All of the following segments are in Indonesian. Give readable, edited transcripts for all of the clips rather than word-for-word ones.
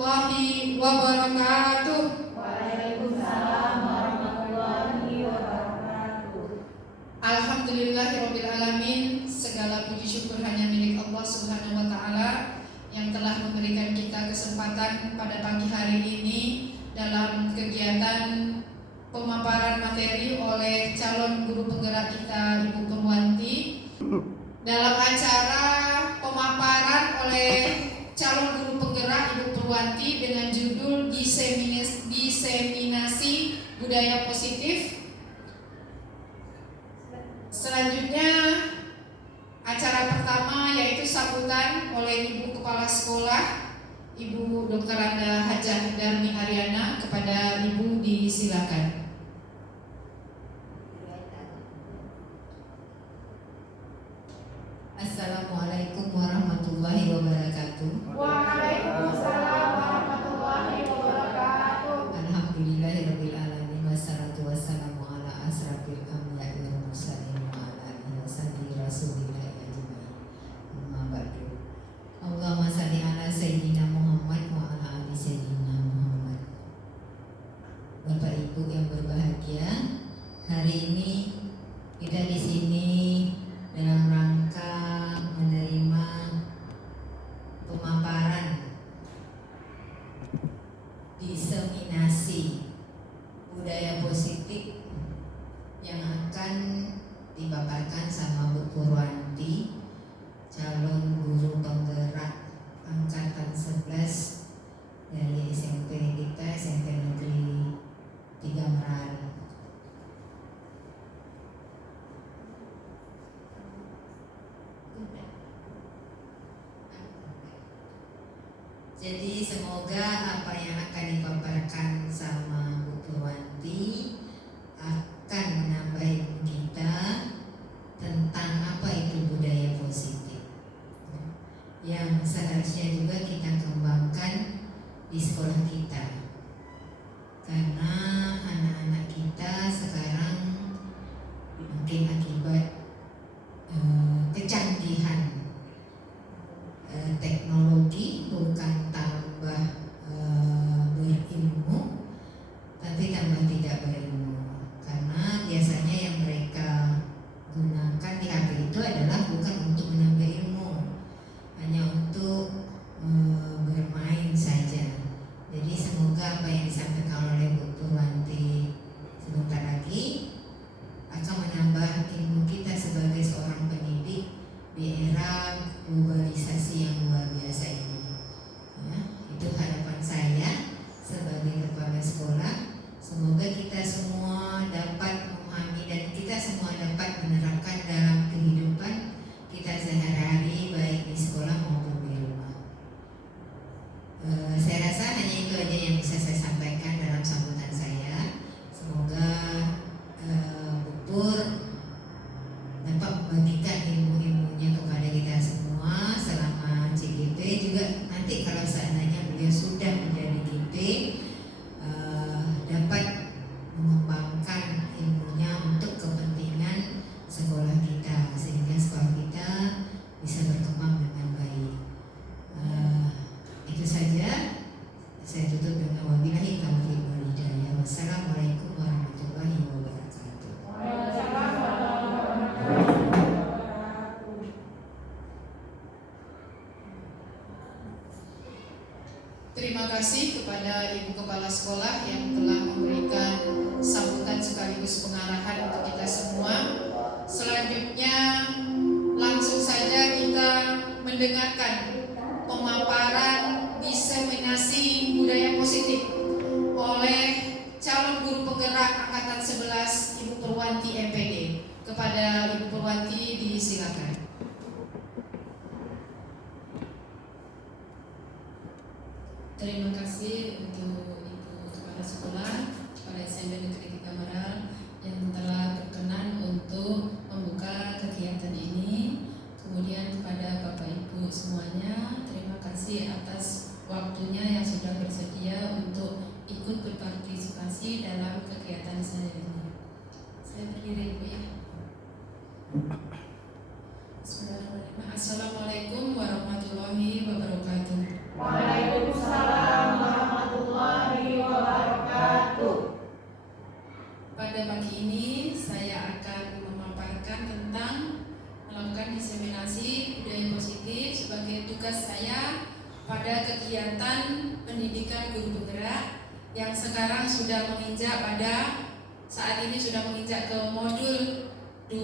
warahmatullahi wabarakatuh. Waalaikumsalam warahmatullahi wabarakatuh. Alhamdulillahirabbil alamin. Segala puji syukur hanya milik Allah Subhanahu wa taala yang telah memberikan kita kesempatan pada pagi hari ini dalam kegiatan pemaparan materi oleh calon guru penggerak kita Ibu Purwanti dalam acara pemaparan oleh calon guru penggerak Ibu Purwanti dengan judul diseminasi budaya positif. Selanjutnya acara pertama yaitu sambutan oleh Ibu Kepala Sekolah Ibu Dr. Anda Hajah Darmi Aryana. Kepada Ibu disilakan. Assalamualaikum warahmatullahi wabarakatuh. Waalaikumsalam warahmatullahi wabarakatuh. Alhamdulillahirabbil alamin wassalatu wassalamu ala asrafil anbiya'i wal mursalin wa ala alihi washabihi rasulillah ajmain. Amma ba'du. Allahumma shalli ala sayyidina Muhammad wa ala ali sayyidina Muhammad. Bapak Ibu yang berbahagia, hari ini kita di sini dalam rangka menerima pemaparan diseminasi budaya positif yang akan dipaparkan sama Bu Purwanti, calon guru penggerak angkatan 11 dari SMP kita, SMP Negeri 3 Meral. Jadi semoga apa yang akan dipaparkan sama Bu Purwanti akan menambah ilmu kita tentang apa itu budaya positif yang seharusnya juga kita kembangkan di sekolah kita, karena anak-anak kita sekarang mungkin akibat kecanggihan teknologi bukan tambah berilmu, tapi tambah tidak berilmu. Karena biasanya yang mereka gunakan di HP itu adalah bukan untuk menambah ilmu, hanya untuk bermain saja. Jadi semoga apa yang disampaikan oleh Bu Purwanti sebentar lagi akan menambah ilmu kita sebagai seorang pendidik di era globalisasi yang luar biasa ini. Ya, itu harapan saya sebagai kepala sekolah. Semoga kita semua dapat memahami dan kita semua dapat menerapkan dalam kehidupan kita sehari-hari, baik di sekolah maupun di rumah. Saya rasa hanya itu aja yang bisa saya sampaikan dalam sambutan saya. Semoga Bu Pur dapat membagikan ilmu-ilmunya kepada kita semua selama CGP. Juga nanti kalau seandainya beliau sudah menjadi GP, dapat mengembangkan ilmunya untuk kepentingan sekolah kita, sehingga sekolah kita bisa berkembang dengan baik. Itu saja. Saya tutup dengan wabillahi taufiq wal hidayah. Wassalamualaikum warahmatullahi wabarakatuh. Waalaikumsalam warahmatullahi wabarakatuh. Terima kasih kepada Ibu Kepala Sekolah yang telah memberikan sambutan sekaligus pengarahan untuk kita semua. Selanjutnya langsung saja kita mendengarkan pemaparan diseminasi budaya positif oleh calon guru penggerak angkatan 11 Ibu Purwanti MPD. Kepada Ibu Purwanti disilakan. Terima kasih untuk Ibu Kepala Sekolah pada SMP Negeri 3 Meral yang telah berkenan untuk membuka kegiatan ini. Kemudian kepada Bapak Ibu semuanya, terima kasih atas waktunya yang sudah bersedia untuk ikut berpartisipasi dalam kegiatan saya ini. Saya berdiri Ibu ya. Bismillahirrahmanirrahim. Assalamualaikum warahmatullahi wabarakatuh. Waalaikumsalam tugas saya pada kegiatan pendidikan guru penggerak yang sekarang sudah menginjak pada saat ini sudah menginjak ke modul 2.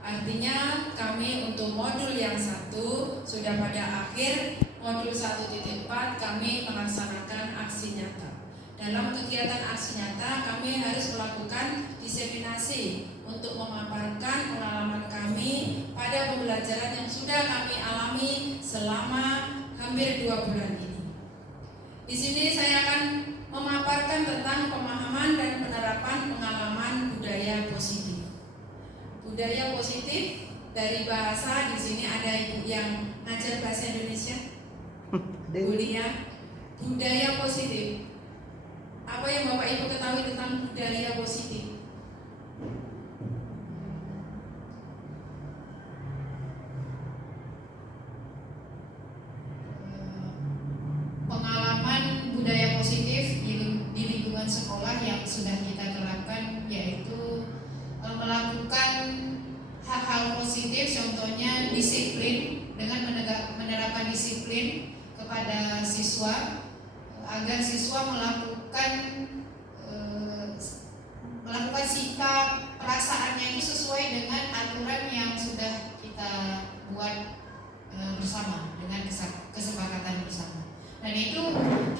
Artinya kami untuk modul yang 1 sudah pada akhir, modul 1.4 kami melaksanakan aksi nyata. Dalam kegiatan aksi nyata kami harus melakukan diseminasi untuk memaparkan pengalaman kami pada pembelajaran yang sudah kami alami selama hampir 2 bulan ini. Di sini saya akan memaparkan tentang pemahaman dan penerapan pengalaman budaya positif. Budaya positif dari bahasa, di sini ada ibu yang ngajar bahasa Indonesia, Bu Lia. Budaya positif. Apa yang Bapak Ibu ketahui tentang budaya positif? Pengalaman budaya positif di lingkungan sekolah yang sudah kita terapkan yaitu melakukan hal-hal positif, contohnya disiplin dengan menerapkan disiplin kepada siswa agar siswa melakukan sikap perasaannya itu sesuai dengan aturan yang sudah kita buat bersama dengan kesepakatan bersama. Dan itu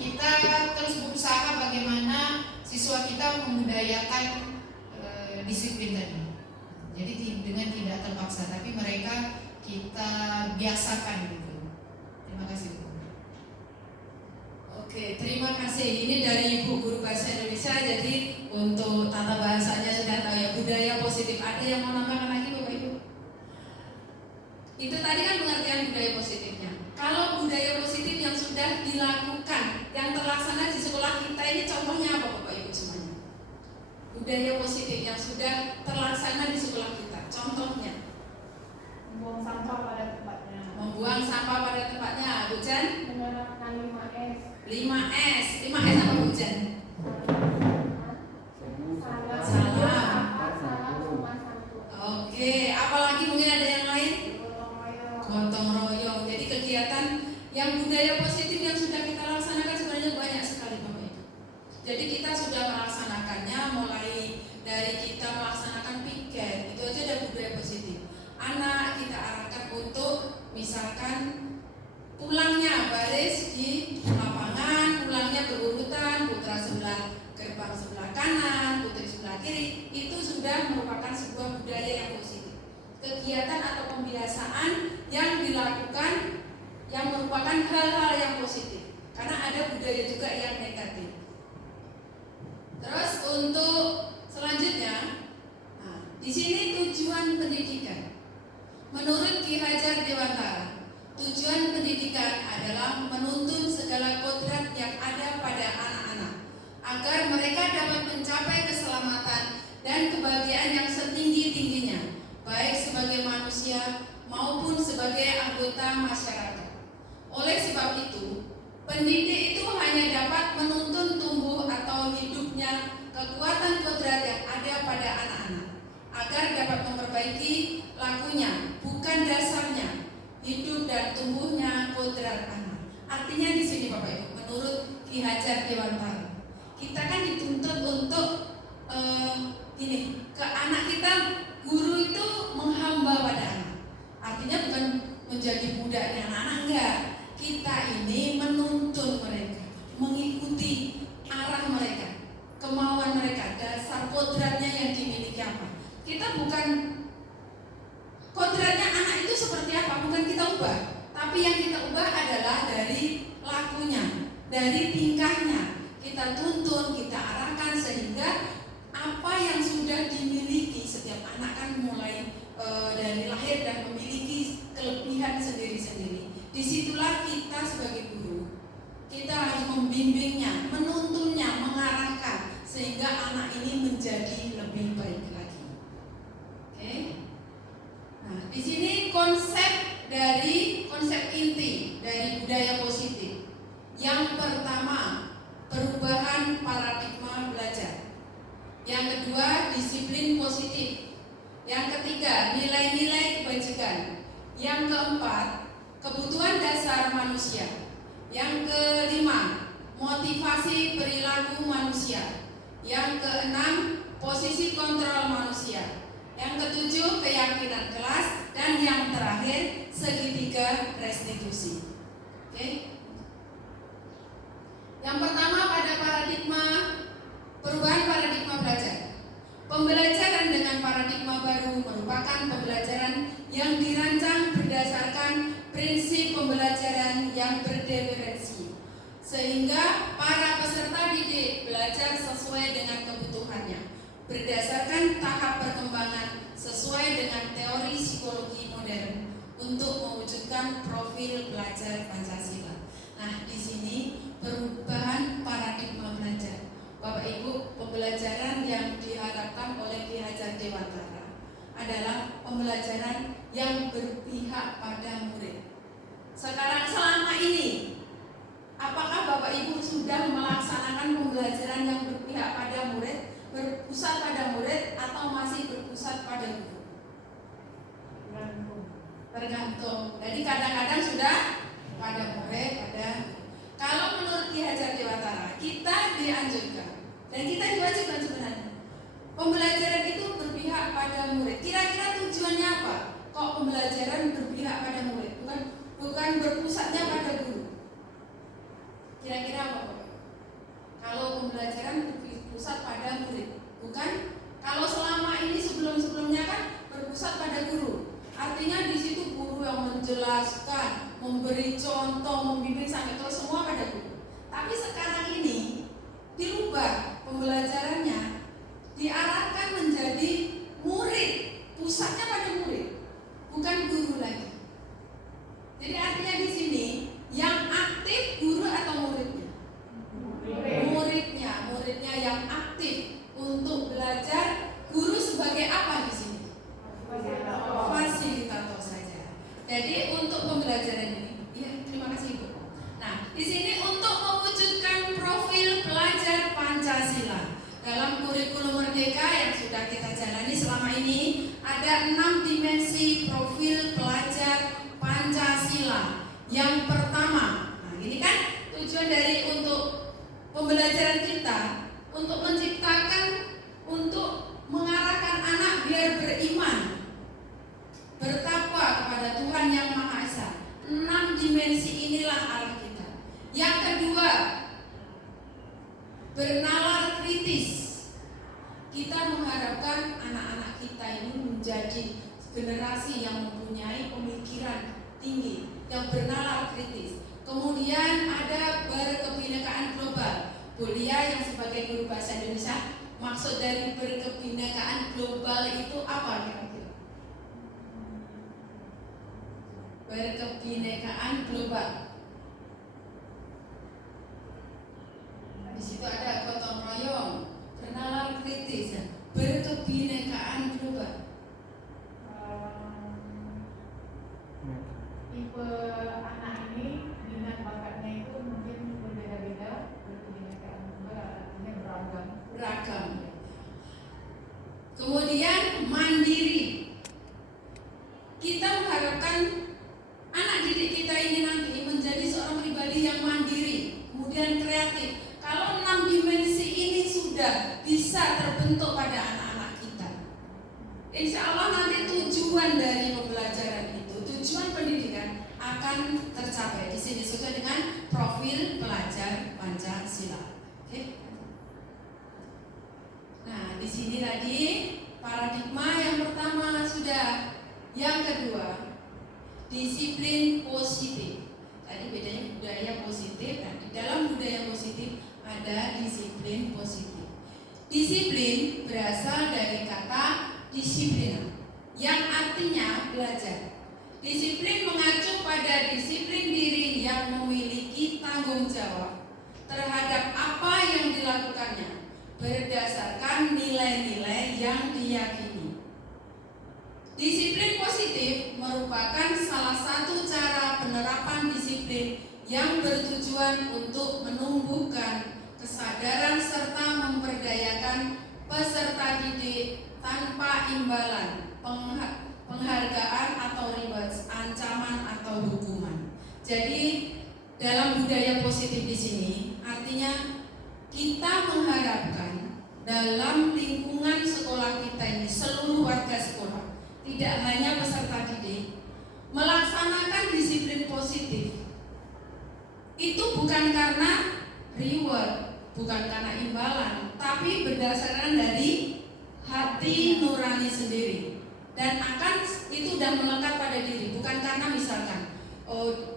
kita terus berusaha bagaimana siswa kita membudayakan disiplin tadi. Jadi dengan tidak terpaksa, tapi mereka kita biasakan gitu. Terima kasih Bu. Oke, terima kasih. Ini dari Ibu Guru Bahasa Indonesia. Jadi untuk tata bahasanya sudah tahu ya, budaya positif. Ada yang mau nambahkan lagi Bapak Ibu? Itu tadi kan pengertian budaya positifnya. Kalau budaya positif yang sudah dilakukan, yang terlaksana di sekolah kita ini contohnya apa Bapak Ibu semuanya? Budaya positif yang sudah terlaksana di sekolah kita, contohnya Membuang sampah pada tempatnya. membuang sampah pada tempatnya, Bu Jan. Menerapkan 5S. 5S, 5S apa Bu Jan? Salam sopan santun. Oke, apalagi mungkin ada yang lain? Gotong royong. Gotong royong. Jadi kegiatan yang budaya positif yang sudah kita laksanakan sebenarnya banyak sekali Bapak Ibu. Jadi kita sudah melaksanakannya mulai dari kita melaksanakan piket, itu aja ada budaya positif. Anak kita arahkan untuk misalkan pulangnya baris di lapangan, pulangnya berurutan, putra sebelah gerbang sebelah kanan, putri sebelah kiri, itu sudah merupakan sebuah budaya yang positif. Kegiatan atau pembiasaan yang dilakukan yang merupakan hal-hal yang positif. Karena ada budaya juga yang negatif. Terus untuk selanjutnya, di sini tujuan pendidikan. Menurut Ki Hajar Dewantara, tujuan pendidikan adalah menuntun segala kodrat yang ada pada anak-anak agar mereka dapat mencapai keselamatan dan kebahagiaan yang setinggi-tingginya, baik sebagai manusia maupun sebagai anggota masyarakat. Oleh sebab itu, pendidik itu hanya dapat menuntun tumbuh atau hidupnya kekuatan kodrat yang ada pada anak-anak agar dapat memperbaiki lakunya, bukan dasarnya, hidup dan tumbuhnya kodrat anak. Artinya di sini Bapak Ibu, menurut Ki Hajar Dewantara, kita kan dituntut untuk ke anak kita, guru itu menghamba pada anak. Artinya bukan menjadi budaknya anak-anak, enggak. Kita ini menuntun mereka, mengikuti arah mereka, kemauan mereka, dasar kodratnya yang dimiliki apa. Kita bukan kodratnya anak itu seperti apa, bukan kita ubah, tapi yang kita ubah adalah dari lakunya, dari tingkahnya. Kita tuntun, kita arahkan sehingga apa yang sudah dimiliki setiap anak kan mulai dari lahir dan memiliki kelebihan sendiri-sendiri. Disitulah kita sebagai guru, kita harus membimbingnya, menuntunnya, mengarahkan sehingga anak ini menjadi lebih baik lagi. Oke. Nah, di sini konsep inti dari budaya positif. Yang pertama, perubahan paradigma belajar. Yang kedua, disiplin positif. Yang ketiga, nilai-nilai kebajikan. Yang keempat, kebutuhan dasar manusia. Yang kelima, motivasi perilaku manusia. Yang keenam, posisi kontrol manusia. Yang ketujuh, keyakinan kelas. Dan yang terakhir, segitiga restitusi. Oke. Yang pertama, pada perubahan paradigma belajar. Pembelajaran dengan paradigma baru merupakan pembelajaran yang dirancang berdasarkan prinsip pembelajaran yang berdiferensi, sehingga para peserta didik belajar sesuai dengan kebutuhannya, berdasarkan tahap perkembangan sesuai dengan teori psikologi modern untuk mewujudkan profil pelajar Pancasila. Nah, di sini perubahan paradigma belajar. Bapak Ibu, pembelajaran yang diharapkan oleh Ki Hajar Dewantara adalah pembelajaran yang berpihak pada murid. Sekarang selama ini, apakah Bapak Ibu sudah melaksanakan pembelajaran yang berpihak pada murid, berpusat pada murid, atau masih berpusat pada guru? Tergantung. Jadi kadang-kadang sudah pada murid, pada. Kalau menurut Ki Hajar Dewantara, kita dianjurkan dan kita diwajibkan sebenarnya pembelajaran itu berpihak pada murid. Kira-kira tujuannya apa? Kok pembelajaran berpihak pada murid? Bukan berpusatnya pada guru. Kira-kira apa? Kalau pembelajaran berpusat pada murid, bukan? Kalau selama ini sebelum-sebelumnya kan berpusat pada guru. Artinya di situ guru yang menjelaskan, memberi contoh, membimbing sampai terus semua pada guru. Tapi sekarang ini dirubah pembelajarannya, diarahkan menjadi murid, pusatnya pada murid, bukan guru lagi. Jadi artinya di sini yang aktif guru atau muridnya? Muridnya yang aktif untuk belajar. Guru sebagai apa di sini? Fasilitator saja. Jadi untuk pembelajaran ini, ya terima kasih Ibu. Nah, di sini untuk mewujudkan profil pelajar Pancasila dalam kurikulum Merdeka yang sudah kita jalani selama ini, ada 6 dimensi profil pelajar Pancasila. Yang pertama, nah ini kan tujuan dari untuk pembelajaran kita, untuk menciptakan, untuk mengarahkan anak biar beriman, bertakwa kepada Tuhan Yang Maha Esa. 6 dimensi inilah arah kita. Yang kedua, bernalar kritis. Kita mengharapkan anak-anak kita ini menjadi generasi yang mempunyai pemikiran tinggi, yang bernalar kritis. Kemudian ada berkebinekaan global. Bu Lia yang sebagai guru bahasa Indonesia, maksud dari berkebinekaan global itu apa kira-kira? Berkebinekaan global. Di situ ada gotong royong, bernalar kritis, berkebinekaan global. Tipe anak ini minat bakatnya itu mungkin berbeda-beda, berkebinekaan artinya beragam. Kemudian mandiri. Kita mengharapkan anak didik kita ini nanti menjadi seorang pribadi yang mandiri, kemudian kreatif. Kalau 6 dimensi ini sudah bisa terbentuk pada anak-anak kita, insya Allah nanti tujuan dari pembelajaran itu, tujuan pendidikan akan tercapai di sini sesuai dengan profil pelajar Pancasila. Oke. Nah, di sini tadi paradigma yang pertama sudah. Yang kedua, disiplin positif. Tadi bedanya budaya positif. Nah, di dalam budaya positif ada disiplin positif. Disiplin berasal dari kata disiplina, yang artinya belajar. Disiplin mengacu pada disiplin diri yang memiliki tanggung jawab terhadap apa yang dilakukannya berdasarkan nilai-nilai yang diyakini. Disiplin positif merupakan salah satu cara penerapan disiplin yang bertujuan untuk menumbuhkan kesadaran serta memperdayakan peserta didik tanpa imbalan, penghargaan atau reward, ancaman atau hukuman. Jadi dalam budaya positif di sini artinya kita mengharapkan dalam lingkungan sekolah kita ini seluruh warga sekolah, tidak hanya peserta didik, melaksanakan disiplin positif. Itu bukan karena reward, bukan karena imbalan, tapi berdasarkan dari hati nurani sendiri. Dan akan itu sudah melekat pada diri, bukan karena misalkan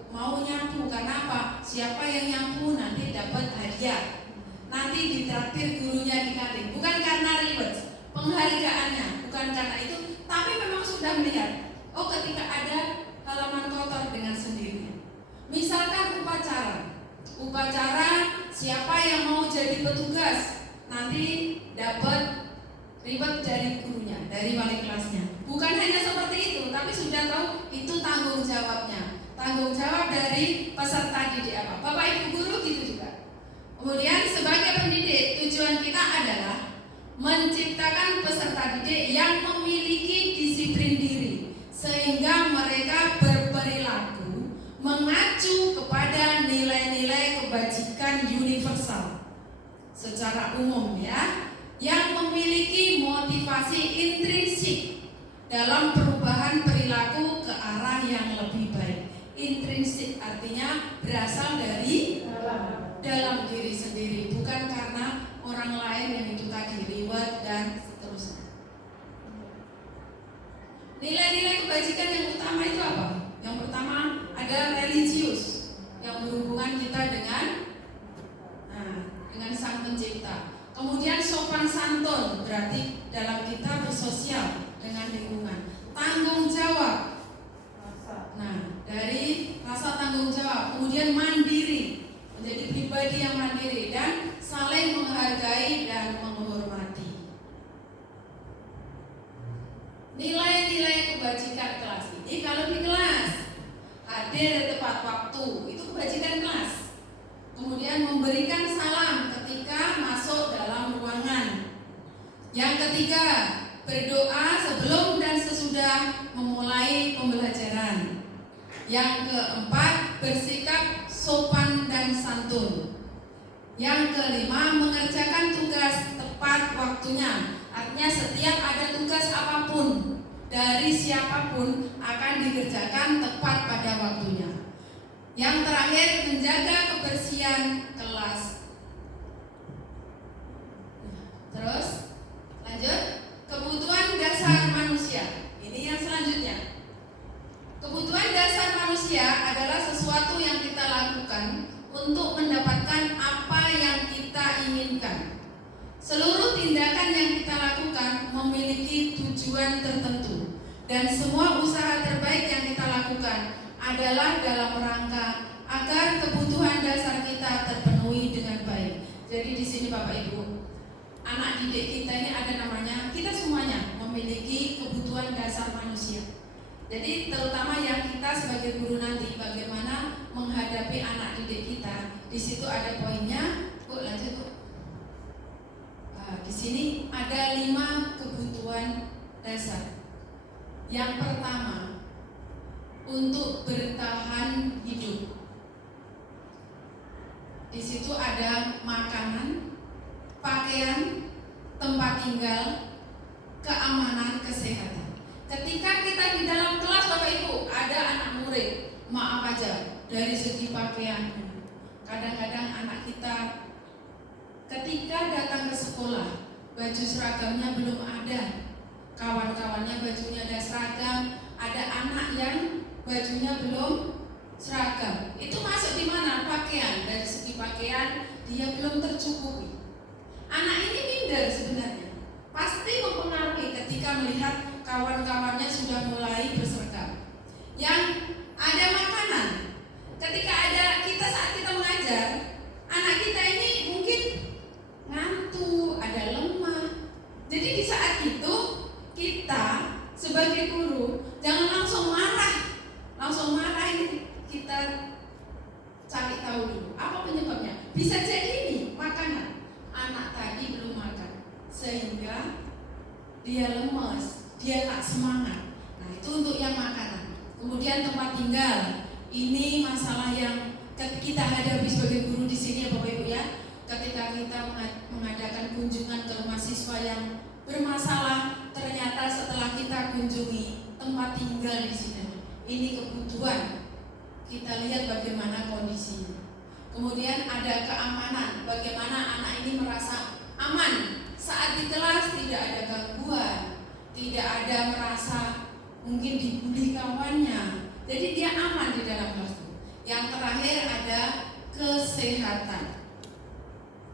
mau nyapu karena apa? Siapa yang nyapu nanti dapat hadiah, nanti ditraktir gurunya di kantin. Bukan karena reward, penghargaannya, bukan karena itu, tapi memang sudah melihat, ketika ada halaman kotor dengan sendirinya. Misalkan upacara siapa yang mau jadi petugas nanti dapat reward dari gurunya, dari wali kelasnya. Bukan hanya seperti itu, tapi sudah tahu itu tanggung jawabnya, tanggung jawab dari peserta didik apa. Bapak Ibu guru gitu juga. Kemudian sebagai pendidik, tujuan kita adalah menciptakan peserta didik yang memiliki disiplin diri, sehingga mereka berperilaku mengacu kepada nilai-nilai kebajikan universal secara umum ya, yang memiliki motivasi intrinsik dalam perubahan perilaku ke arah yang lebih baik. Intrinsik artinya berasal dari dalam diri sendiri, bukan karena orang lain yang itu tadi reward dan seterusnya. Nilai-nilai kebajikan yang utama itu apa? Yang pertama ada religius, yang berhubungan kita dengan Sang Pencipta. Kemudian sopan santun, berarti dalam kita bersosial dengan lingkungan. Tanggung jawab, dari rasa tanggung jawab. Kemudian mandiri, menjadi pribadi yang mandiri dan saling menghargai dan menghormati. Nilai-nilai kebajikan kelas ini, kalau di kelas hadir tepat waktu, itu kebajikan kelas. Kemudian memberikan salam ketika masuk dalam ruangan. Yang ketiga, berdoa sebelum dan sesudah memulai pembelajaran. Yang keempat, bersikap sopan dan santun. Yang kelima, mengerjakan tugas tepat waktunya. Artinya setiap ada tugas apapun dari siapapun akan dikerjakan tepat pada waktunya. Yang terakhir, menjaga kebersihan kelas. Terus lanjut, kebutuhan dasar manusia. Ini yang selanjutnya. Kebutuhan dasar manusia adalah sesuatu yang kita lakukan untuk mendapatkan apa yang kita inginkan. Seluruh tindakan yang kita lakukan memiliki tujuan tertentu, dan semua usaha terbaik yang kita lakukan adalah dalam rangka agar kebutuhan dasar kita terpenuhi dengan baik. Jadi di sini Bapak Ibu, anak didik kita ini ada namanya, kita semuanya memiliki kebutuhan dasar manusia. Jadi terutama yang kita sebagai guru nanti bagaimana menghadapi anak didik kita. Di situ ada poinnya. Bu, lanjut Bu. Di sini ada 5 kebutuhan dasar. Yang pertama, untuk bertahan hidup. Di situ ada makanan, pakaian, tempat tinggal, keamanan, kesehatan. Ketika kita di dalam kelas Bapak Ibu, ada anak murid, maaf aja, dari segi pakaian, kadang-kadang anak kita ketika datang ke sekolah, baju seragamnya belum ada, kawan-kawannya bajunya ada seragam, ada anak yang bajunya belum seragam. Itu masuk di mana? Pakaian. Dari segi pakaian dia belum tercukupi. Anak ini minder sebenarnya. Pasti mempengaruhi ketika melihat kawan-kawannya sudah mulai berseragam. Yang ada makanan. Ketika ada kita saat kita mengajar, anak kita ini mungkin ngantuk, ada lemah. Jadi di saat itu kita sebagai guru jangan langsung marah ini, kita cari tahu dulu apa penyebabnya. Bisa jadi ini makanan, anak tadi belum makan sehingga dia lemes, dia tak semangat. Nah itu untuk yang makanan. Kemudian tempat tinggal, Ini masalah yang kita hadapi sebagai guru di sini ya Bapak Ibu ya. Ketika kita mengadakan kunjungan ke rumah siswa yang bermasalah, ternyata setelah kita kunjungi tempat tinggal di sini, ini kebutuhan, kita lihat bagaimana kondisinya. Kemudian ada keamanan, bagaimana anak ini merasa aman saat di kelas, tidak ada gangguan, tidak ada merasa mungkin dibully kawannya. Jadi dia aman di dalam kelas itu. Yang terakhir ada kesehatan.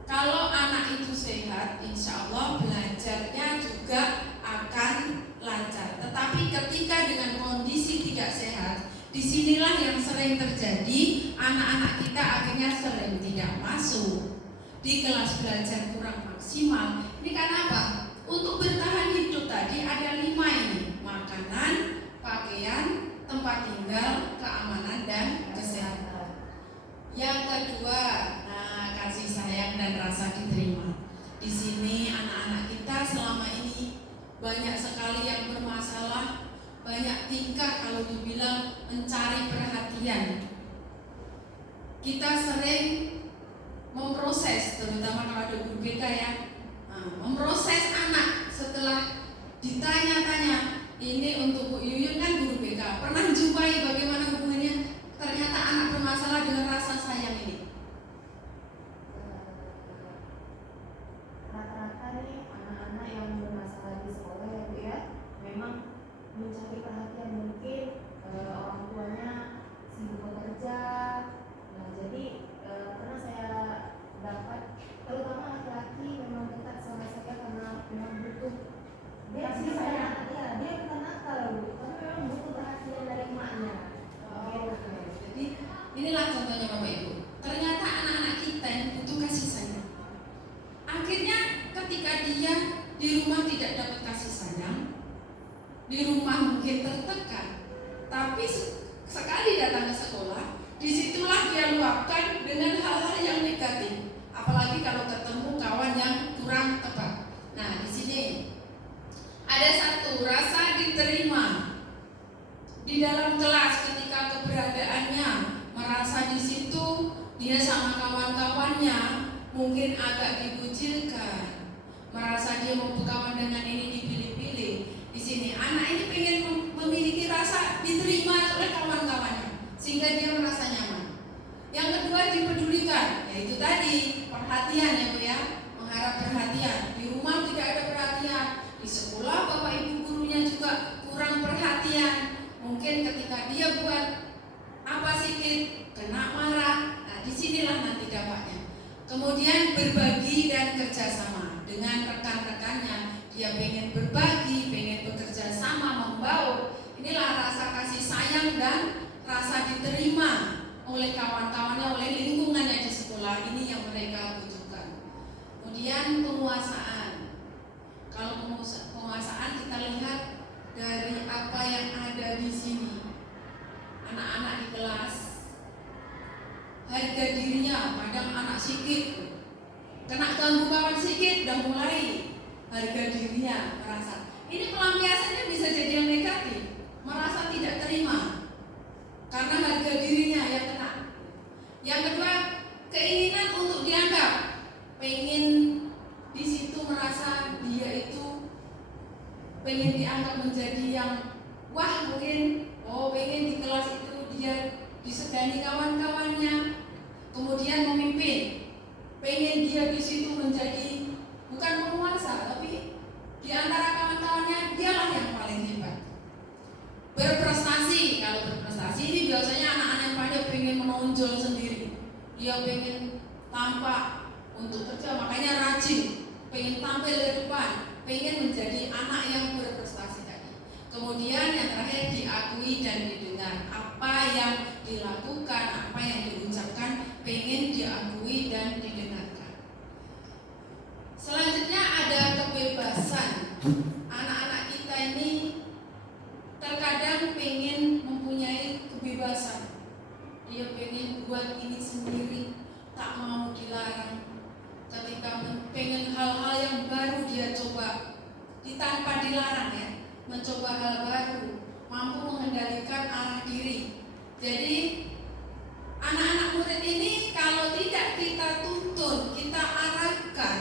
Kalau anak itu sehat, insya Allah belajarnya juga akan lancar. Tetapi ketika dengan kondisi tidak sehat, disinilah yang sering terjadi, anak-anak kita akhirnya sering tidak masuk di kelas belajar kurang maksimal. Ini karena apa? Untuk bertahan hidup tadi ada 5 ini: makanan, pakaian, tempat tinggal, keamanan, dan kesehatan. Yang kedua, kasih sayang dan rasa diterima. Di sini anak-anak kita selama ini banyak sekali yang bermasalah, banyak tingkah kalau dibilang mencari perhatian. Kita sering memproses, terutama kalau ada guru BK ya, memproses anak setelah ditanya-tanya. Ini untuk Bu Yuyun kan guru BK, pernah jumpai bagaimana hubungannya? Ternyata anak bermasalah dengan rasa sayang ini. Rata-rata nih anak-anak yang bermasalah di sekolah ya Bu ya, memang mencari perhatian, mungkin orang tuanya sibuk bekerja. Nah jadi pernah saya dapat, terutama laki-laki memang dekat sama saya karena memang butuh. Dia sih saya, ya dia bukan nakal Bu, tapi memang butuh perhatian dari emaknya. Jadi inilah contohnya Bapak Ibu. Ternyata anak-anak kita yang butuh kasih sayang. Akhirnya ketika dia di rumah tidak dapat kasih sayang, di rumah mungkin tertekan, tapi sekali datang ke sekolah, disitulah dia luapkan dengan hal-hal yang negatif. Apalagi kalau ketemu kawan yang kurang tepat. Nah di sini ada satu rasa diterima di dalam kelas ketika keberadaannya, merasa di situ dia sama kawan-kawannya mungkin agak dikucilkan, merasa dia mau berkawan dengan ini dipilih-pilih. Di sini anak ini pengen memiliki rasa diterima oleh kawan-kawannya sehingga dia merasa nyaman. Yang kedua dipedulikan, yaitu tadi perhatian ya Bu ya, mengharap perhatian. Di rumah tidak ada perhatian, di sekolah Bapak Ibu gurunya juga kurang perhatian. Mungkin ketika dia buat apa sedikit kena marah. Nah disinilah nanti dampaknya. Kemudian berbagi dan kerjasama dengan rekan-rekannya. Dia pengen berbagi, pengen bekerja sama, membaur. Inilah rasa kasih sayang dan rasa diterima oleh kawan-kawannya, oleh lingkungannya di sekolah. Ini yang mereka butuhkan. Kemudian penguasaan. Kalau penguasaan kita lihat dari apa yang ada di sini. Anak-anak di kelas, harga dirinya, kadang anak sikit kena ganggu kawan sikit udah mulai harga dirinya merasa. Ini pelampiasannya bisa jadi yang negatif, merasa tidak terima karena harga dirinya yang kena. Yang kedua, keinginan untuk dianggap, pengen di situ merasa dia itu pengen dianggap menjadi yang wah, mungkin pengen di kelas itu dia disegani kawan-kawannya, kemudian memimpin, pengen dia di situ menjadi bukan penguasa, tapi di antara kawan-kawannya dialah yang paling hebat. Berprestasi, kalau berprestasi ini biasanya anak-anak yang pada pengen menonjol sendiri, dia pengen tampak untuk kerja, makanya rajin, pengen tampil ke depan, pengen menjadi anak yang berprestasi tadi. Kemudian yang terakhir diakui dan didengar, apa yang dilakukan, apa yang diucapkan, pengen diakui dan didengarkan. Selanjutnya ada kebebasan. Anak-anak kita ini terkadang pengen mempunyai kebebasan. Dia pengen buat ini sendiri, tak mau dilarang. Ketika pengen hal-hal yang baru dia coba, tanpa dilarang ya, mencoba hal baru, mampu mengendalikan arah diri. Jadi Anak-anak murid ini kalau tidak kita tuntun, kita arahkan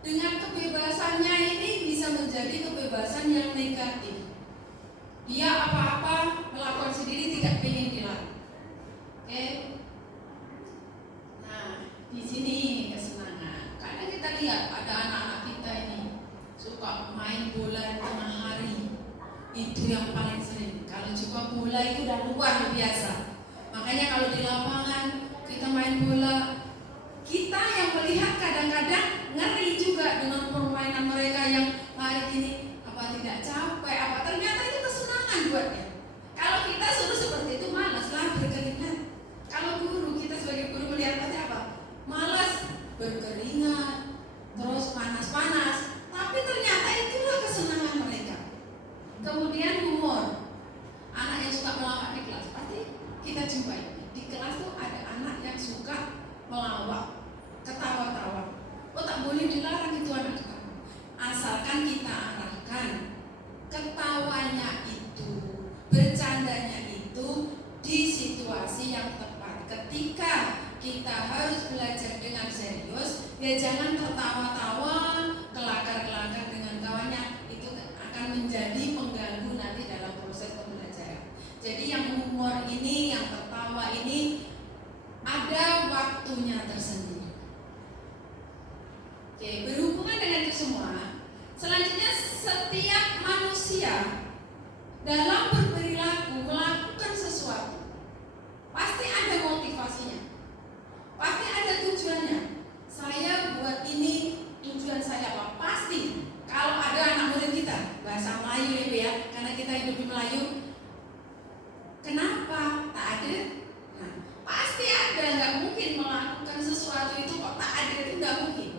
dengan kebebasannya ini bisa menjadi kebebasan yang negatif. Dia apa-apa melakukan sendiri, tidak ingin dilarang. Oke. Nah, di sini kesenangan. Kadang kita lihat ada anak-anak kita ini suka main bola di tengah hari. Itu yang paling sering. Kalau suka bola itu udah luar biasa. Makanya kalau di lapangan kita main bola, kita yang melihat kadang-kadang ngeri juga dengan permainan mereka yang hari ini apa tidak capek, apa ternyata itu kesenangan buatnya. Kalau kita suruh seperti itu malaslah berkeringat. Kalau guru, kita sebagai guru melihatnya apa? Malas berkeringat, terus panas-panas, tapi ternyata itulah kesenangan mereka. Kemudian humor. Anak yang suka melawak di kelas, pasti kita jumpai. Di kelas tuh ada anak yang suka melawak, ketawa-tawa. Oh, tak boleh dilarang itu anak ketawa. Asalkan kita arahkan ketawanya itu, bercandanya itu di situasi yang tepat. Ketika kita harus belajar dengan serius, ya jangan tertawa-tawa, kelakar-kelakar dengan kawannya. Itu akan menjadi pengganggu nanti dalam proses pembelajaran. Jadi yang humor ini, yang tertawa ini ada waktunya tersendiri. Oke, berhubungan dengan itu semua, selanjutnya setiap manusia dalam berperilaku melakukan sesuatu pasti ada motivasinya, pasti ada tujuannya. Saya buat ini, tujuan saya apa? Pasti. Kalau ada anak murid kita bahasa Melayu ya, karena kita hidup di Melayu, kenapa tak ada? Nah, pasti ada, nggak mungkin melakukan sesuatu itu kok tak ada, itu nggak mungkin.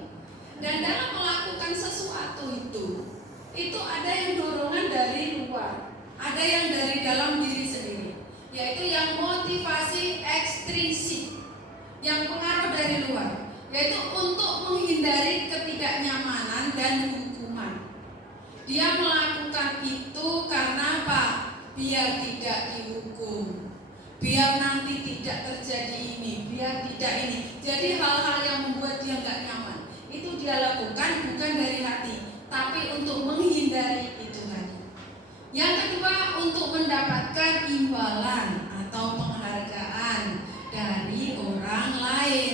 Dan dalam melakukan sesuatu itu ada yang dorongan dari luar, ada yang dari dalam diri sendiri, yaitu yang motivasi ekstrinsik, yang pengaruh dari luar, yaitu untuk menghindari ketidaknyamanan dan hukuman. Dia melakukan itu karena apa? Biar tidak dihukum, biar nanti tidak terjadi ini, biar tidak ini. Jadi hal-hal yang membuat dia nggak nyaman itu dia lakukan bukan dari hati, tapi untuk menghindari itu tadi. Yang kedua, untuk mendapatkan imbalan atau penghargaan dari orang lain.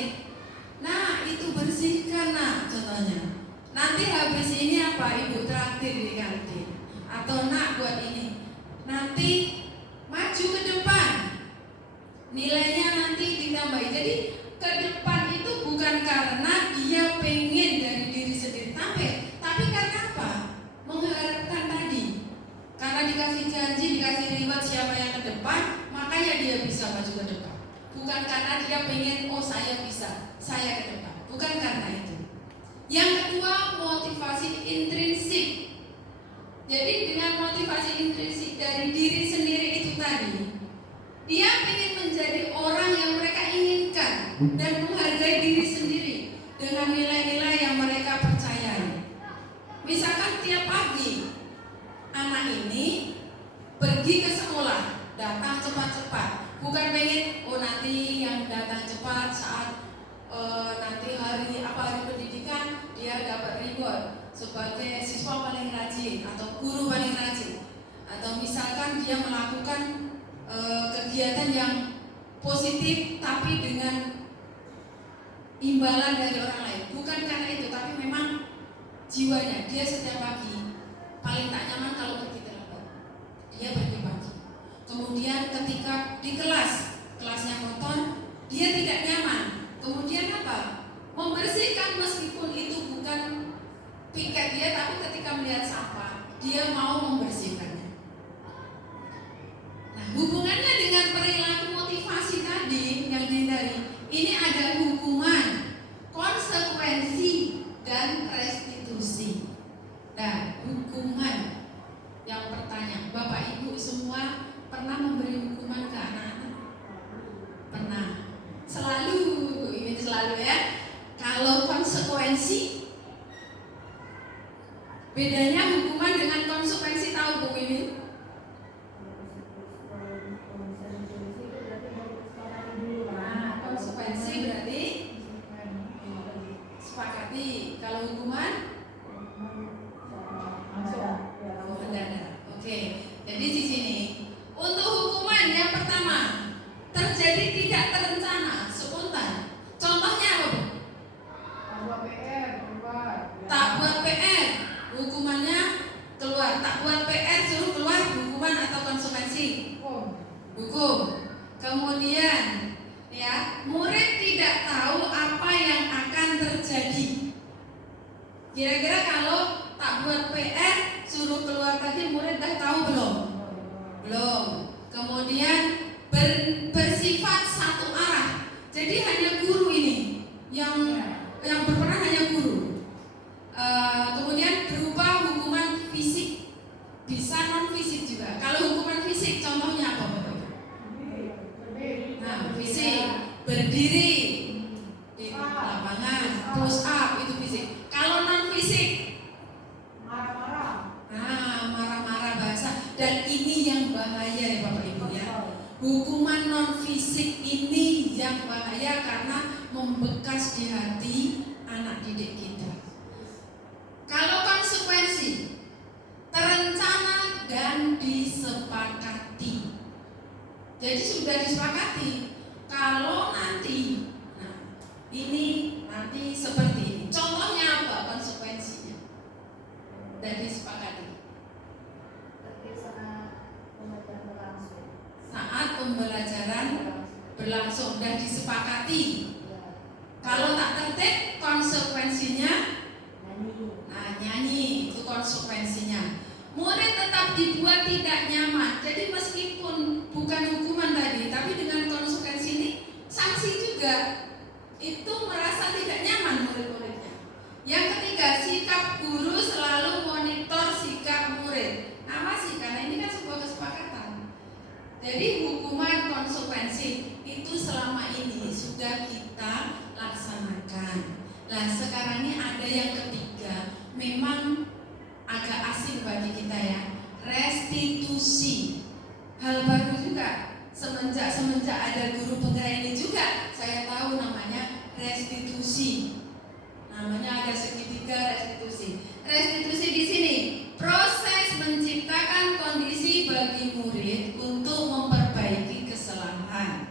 Nah, itu bersihkan nak, contohnya. Nanti habis ini apa? Ibu traktir di kantin. Atau nak buat ini. Nanti maju ke depan, nilainya nanti ditambahi. Jadi ke depan itu bukan karena dia pengen dari diri sendiri, tapi karena apa? Mengharapkan tadi. Karena dikasih janji, dikasih reward siapa yang ke depan, makanya dia bisa maju ke depan. Bukan karena dia pengen, oh saya bisa, saya ke depan. Bukan karena itu. Yang kedua, motivasi intrinsik. Jadi dengan motivasi intrinsik dari diri sendiri itu tadi, dia ingin menjadi orang yang mereka inginkan dan menghargai diri sendiri dengan nilai-nilai yang mereka percayai. Misalkan tiap pagi anak ini pergi ke sekolah, datang cepat-cepat. Bukan pengen, oh nanti yang datang cepat saat nanti hari pendidikan dia dapat reward sebagai siswa paling rajin atau guru paling rajin, atau misalkan dia melakukan kegiatan yang positif tapi dengan imbalan dari orang lain. Bukan karena itu, tapi memang jiwanya dia setiap pagi paling tak nyaman kalau pergi terlambat. Dia pergi pagi. Kemudian ketika di kelasnya kotor, dia tidak nyaman. Kemudian apa? Membersihkan meskipun itu bukan piket dia, tapi ketika melihat sampah, dia mau membersihkannya. Nah, hubungannya dengan perilaku motivasi tadi yang dihindari, ini ada hukuman, konsekuensi, dan restitusi. Nah, hukuman yang pertanyaan, Bapak Ibu semua pernah memberi hukuman ke anak-anak? Pernah. Ini selalu ya. Kalau konsekuensi, bedanya hukuman dengan konsekuensi tahu Bu Mimin? sepakati. Kalau hukuman mendada. Oke. Jadi di sini untuk hukuman yang pertama terjadi tidak terencana, spontan. Contohnya apa, Bu? Tak buat PR, hukumannya keluar. Tak buat PR suruh keluar, hukuman atau konsekuensi? Hukum. Kemudian ya, murid tidak tahu apa yang akan terjadi. Kira-kira kalau tak buat PR suruh keluar tadi, murid dah tahu belum? Belum. Kemudian bersifat satu arah. Jadi hanya guru ini yang berperan, hanya guru. Kemudian berupa hukuman fisik, bisa non fisik juga. Kalau hukuman fisik contohnya apa, Bapak? Nah, fisik, berdiri di lapangan, push up itu fisik. Kalau non fisik, marah-marah bahasa. Dan ini yang bahaya ya Bapak Ibu ya. Hukuman non fisik ini yang bahaya karena membekas di hati anak didik kita. Kalau konsekuensi terencana dan disepakati. Jadi sudah disepakati kalau nanti, nah ini nanti seperti ini. Contohnya apa konsekuensinya? Dan disepakati. Saat pembelajaran berlangsung dan disepakati. Kalau tak tertib konsekuensinya nyanyi, itu konsekuensinya. Murid tetap dibuat tidak nyaman. Jadi meskipun bukan hukuman tadi, tapi dengan konsekuensi ini sanksi juga, itu merasa tidak nyaman murid-muridnya. Yang ketiga, sikap guru selalu monitor sikap murid. Apa sih? Karena ini kan sebuah kesepakatan. Jadi hukuman konsekuensi itu selama ini sudah kita laksanakan. Nah sekarang ini ada yang ketiga, memang agak asing bagi kita ya, restitusi. Hal baru juga, semenjak ada guru penggerak ini juga saya tahu namanya restitusi. Namanya ada segitiga restitusi. Restitusi di sini proses menciptakan kondisi bagi murid untuk memperbaiki kesalahan.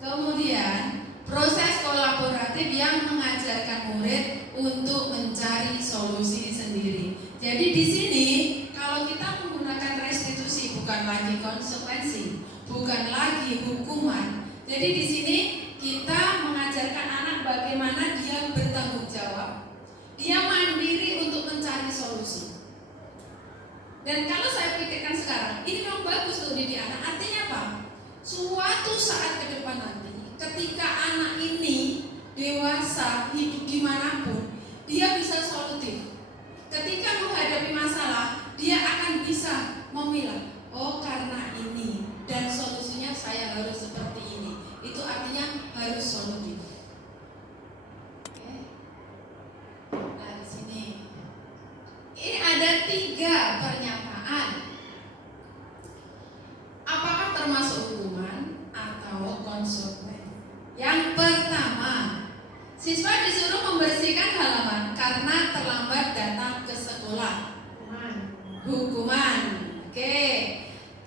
Kemudian proses kolaboratif yang mengajarkan murid untuk mencari solusi sendiri. Jadi di sini kalau kita menggunakan restitusi bukan lagi konsekuensi, bukan lagi hukuman. Jadi di sini kita mengajarkan anak bagaimana dia bertanggung jawab, dia mandiri untuk mencari solusi. Dan kalau saya pikirkan sekarang, ini memang bagus untuk didik anak. Artinya apa? Suatu saat ke depan nanti, ketika anak ini dewasa, hidup dimanapun, dia bisa solutif. Ketika menghadapi masalah, dia akan bisa memilah. Oh karena ini, dan solusinya saya harus seperti ini. Itu artinya harus solutif. Oke. Nah di sini, ini ada 3 pernyataan. Apakah termasuk hukuman atau konsekuensi? Yang pertama, siswa disuruh membersihkan halaman karena terlambat datang ke sekolah. Hukuman. Oke.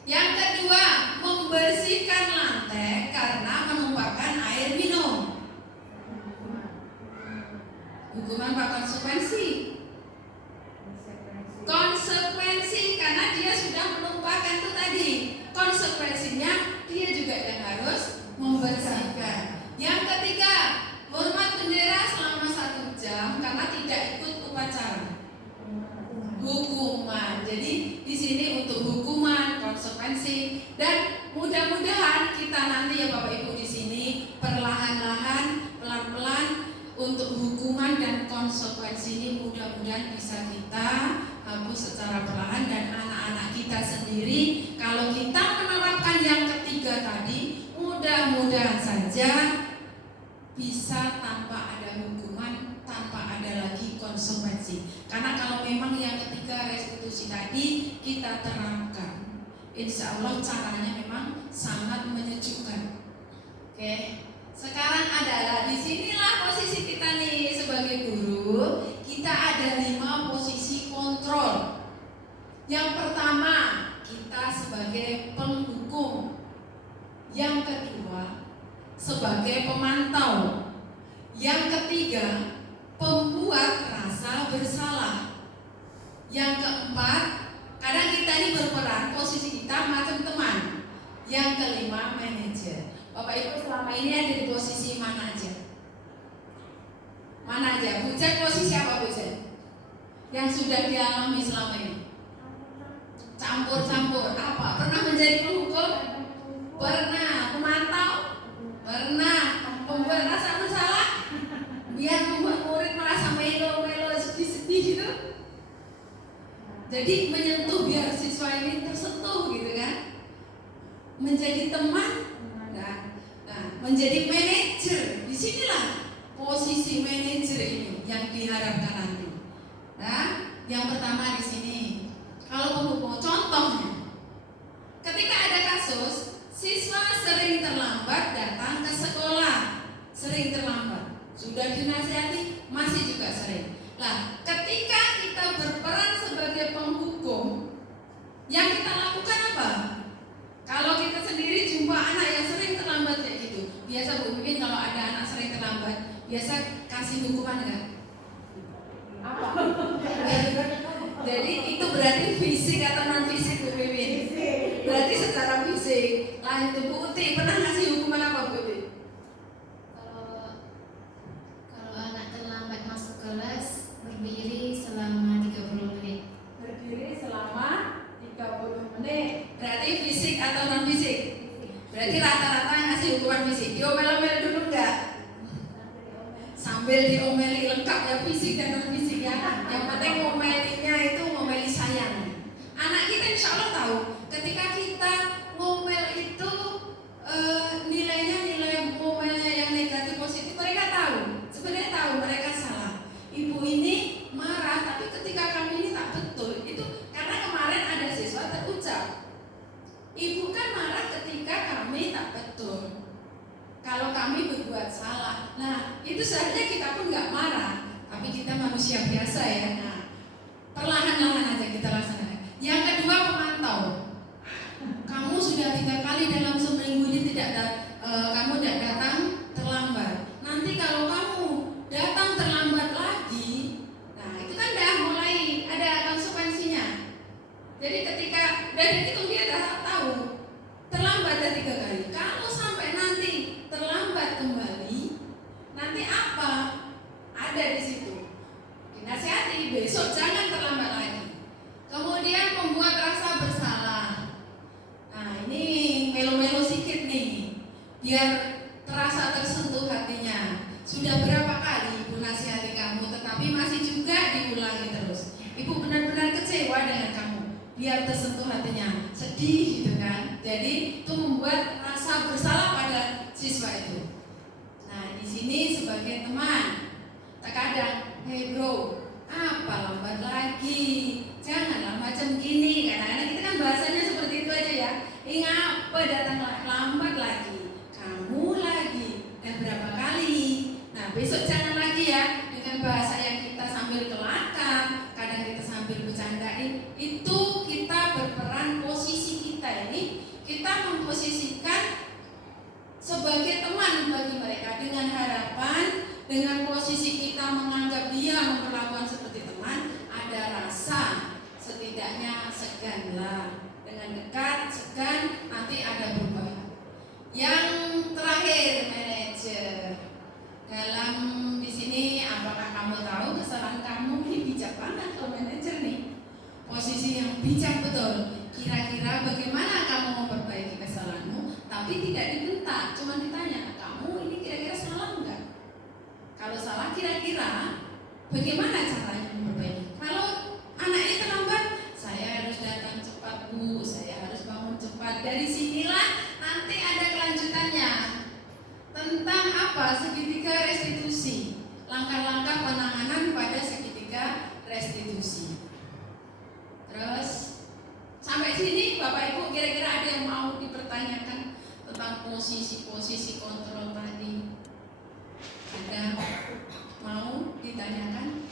Yang kedua, membersihkan lantai karena menumpahkan air minum. Hukuman apa konsekuensi? Konsekuensi karena dia sudah menumpahkan itu tadi. Konsekuensinya dia juga yang harus membersihkan. Yang ketiga, hormat bendera selama 1 jam karena tidak ikut upacara. Hukuman. Jadi di sini untuk hukuman, konsekuensi, dan mudah-mudahan kita nanti ya Bapak Ibu di sini perlahan-lahan, pelan-pelan untuk hukuman dan konsekuensi ini mudah-mudahan bisa kita hapus secara perlahan, dan anak-anak kita sendiri kalau kita menerapkan yang ketiga tadi, mudah-mudahan saja bisa tanpa ada hukuman, tanpa ada lagi konsekuensi. Karena kalau memang yang ketiga restitusi tadi kita terapkan, insya Allah caranya memang sangat menyejukkan. Oke, sekarang adalah disinilah posisi kita nih sebagai guru. itu kita ada 5 posisi kontrol. Yang pertama, kita sebagai penghukum. Yang kedua, sebagai pemantau. Yang ketiga, pembuat rasa bersalah. Yang keempat, kadang kita ini berperan, posisi kita macam teman. Yang kelima, manajer. Bapak Ibu selama ini ada di posisi mana aja? Mana aja? Bu Jen posisi apa Bu Jen? Yang sudah dialami selama ini? Campur-campur. Apa? Pernah menjadi penghukum? Pernah. Pemantau? Pernah. Pembuat rasa bersalah? Biar membuat murid merasa melo-melo, sedih-sedih gitu. Jadi menyentuh biar siswa ini tersentuh gitu kan. Menjadi teman, nah menjadi manajer. Disinilah posisi manajer ini yang diharapkan nanti. Nah, yang pertama di sini, kalau penghukum, contohnya, ketika ada kasus siswa sering terlambat datang ke sekolah, sering terlambat, sudah dinasihati masih juga sering. Nah, ketika kita berperan sebagai penghukum, yang kita lakukan apa? Kalau kita sendiri jumpa anak yang sering terlambat kayak gitu, biasa Bu Mimin kalau ada anak sering terlambat, biasa kasih hukuman enggak? Apa? Jadi itu berarti fisik atau non fisik Bu Mimin? Berarti secara fisik. Lah itu Bu Uti pernah ngasih hukuman apa Bu Uti? Kalau anak terlambat masuk kelas, berdiri selama 30 menit. Berdiri selama 30 menit. Berarti fisik atau non fisik? Berarti rata-rata ngasih hukuman fisik. Diomel-omel dulu enggak? Sambil diomeli, lengkap ya fisik dan non fisik ya. Yang penting ngomelinya itu ngomeli sayang. Anak kita insya Allah tahu ketika kita ngomel itu nilainya nilai ngomelnya yang negatif positif, mereka tahu. Sebenarnya tahu mereka salah. Ibu ini marah, tapi ketika kami ini tak betul, itu karena kemarin ada siswa terucap. Ibu kan marah ketika kami tak betul. Kalau kami berbuat salah, nah itu seharusnya kita pun nggak marah, tapi kita manusia biasa ya. Nah, perlahan-lahan aja kita laksanakan. Yang kedua, pemantau. Kamu sudah 3 kali dalam seminggu ini kamu tidak datang terlambat. Nanti kalau kamu datang terlambat lagi, nah itu kan udah mulai ada konsekuensinya. Jadi ketika dari itu dia dah tahu terlambat ada 3 kali. Kalau sampai nanti terlambat kembali, nanti apa? Ada di situ. Dinasihati, besok jangan terlambat lagi. Kemudian membuat rasa bersalah. Nah ini melo-melo sedikit nih, biar terasa tersentuh hatinya. Sudah berapa kali Ibu nasihati kamu, tetapi masih juga diulangi terus. Ibu benar-benar kecewa dengan kamu, biar tersentuh hatinya, sedih gitu kan. Jadi itu membuat rasa bersalah pada siswa itu. Nah di sini sebagai teman, terkadang, hey bro, apa lambat lagi? Janganlah macam gini. Kadang-kadang kita kan bahasanya seperti itu aja ya. Apa datang lambat lagi? Kamu lagi. Dan berapa kali? Nah besok jangan lagi ya. Dengan bahasa yang kita sambil kelakar, kadang kita sambil bercandain. Itu kita berperan posisi kita ini. Kita memposisikan sebagai teman bagi mereka dengan harapan, dengan posisi kita menganggap dia memperlakukan seperti teman, ada rasa setidaknya seganlah, dengan dekat, segan, nanti ada perubahan. Yang terakhir, manajer. Dalam di sini, apakah kamu tahu kesalahan kamu ini bijak banget kalau manajer nih? Posisi yang bijak betul. Kira-kira bagaimana kamu memperbaiki kesalahanmu? Tapi tidak dibentak, cuma ditanya, kamu ini kira-kira salah enggak? Kalau salah kira-kira bagaimana caranya memperbaiki? Kalau anak ini terlambat, saya harus datang cepat Bu, saya harus bangun cepat. Dari sinilah nanti ada kelanjutannya tentang apa? Segitiga restitusi, langkah-langkah penanganan pada segitiga restitusi. Terus sampai sini Bapak Ibu kira-kira ada yang mau dipertanyakan tentang posisi-posisi kontrol tadi? Ada mau ditanyakan?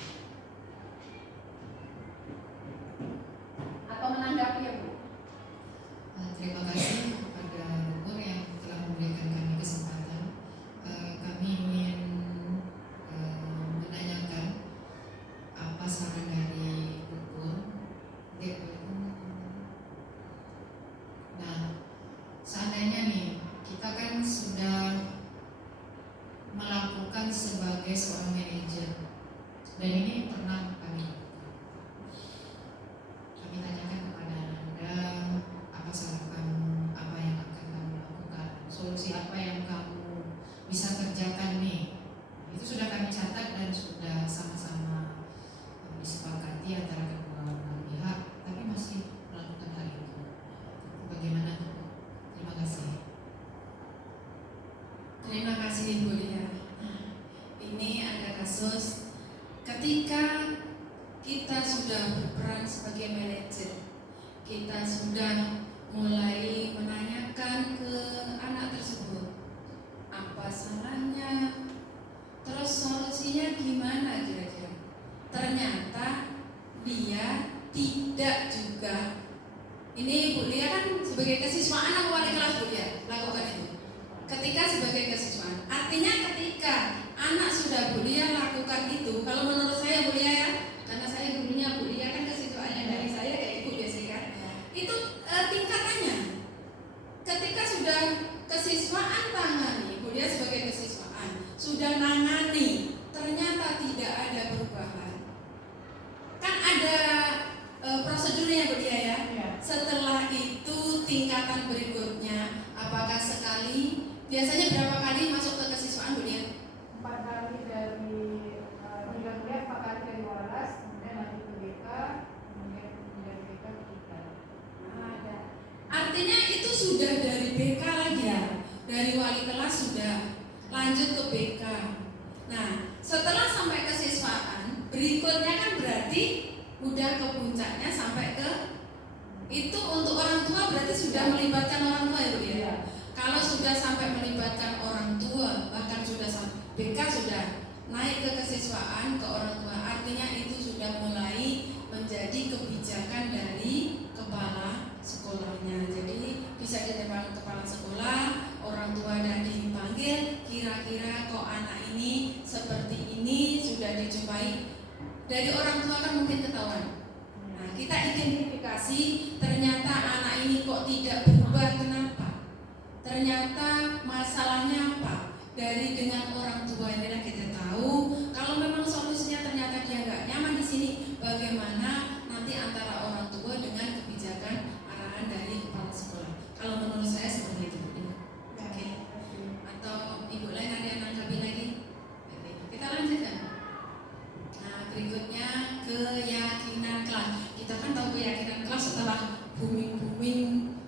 ketika kita sudah berperan sebagai manajer, kita sudah mulai menanyakan ke anak tersebut apa salahnya, terus solusinya gimana kira-kira. Ternyata dia tidak juga. Ini Bu Lia kan sebagai kesiswaan atau wali kelas Bu Lia lakukan itu. Ketika sebagai kesiswaan, artinya ketika anak sudah Bu Lia lakukan itu, kalau menurut saya Bu Lia ya, karena saya gurunya Bu Lia kan kesiswaannya dari saya kayak Ibu biasa kan, itu tingkatannya. Ketika sudah kesiswaan tangani, Bu Lia sebagai kesiswaan sudah nangani, ternyata tidak ada perubahan. Kan ada prosedurnya Bu Lia ya. Setelah itu tingkatan berikutnya, apakah sekali? Biasanya berapa kali masuk ke kesiswaan Bu Lia? 4 kali dari tingkat kuliah, 4 kali dari waras, kemudian lanjut ke BK, kemudian dari BK ke IKA. Ada. Artinya itu sudah dari BK lagi ya, dari wali kelas sudah lanjut ke BK. Nah, setelah sampai kesiswaan, berikutnya kan berarti udah ke puncaknya sampai ke itu untuk orang tua, berarti sudah melibatkan orang tua ya Bu ya. Kalau sudah sampai melibatkan orang tua, bahkan sudah sampai BK sudah naik ke kesiswaan ke orang tua, artinya itu sudah mulai menjadi kebijakan dari kepala sekolahnya. Jadi bisa ditemani kepala sekolah, orang tua dan dipanggil, kira-kira kok anak ini seperti ini, sudah dijumpai dari orang tua kan mungkin ketahuan. Nah, kita identifikasi, ternyata anak ini kok tidak berubah, kenapa? Ternyata masalahnya apa? Dari dengan orang tua inilah kita tahu. Kalau memang solusinya ternyata dia nggak nyaman di sini, bagaimana nanti antara orang tua dengan kebijakan arahan dari kepala sekolah. Kalau menurut saya seperti itu. Oke. Atau ibu lain ada yang nanggapi lagi? Oke. Kita lanjutkan. Nah, berikutnya keyakinan kelas. Kita kan tahu keyakinan kelas setelah booming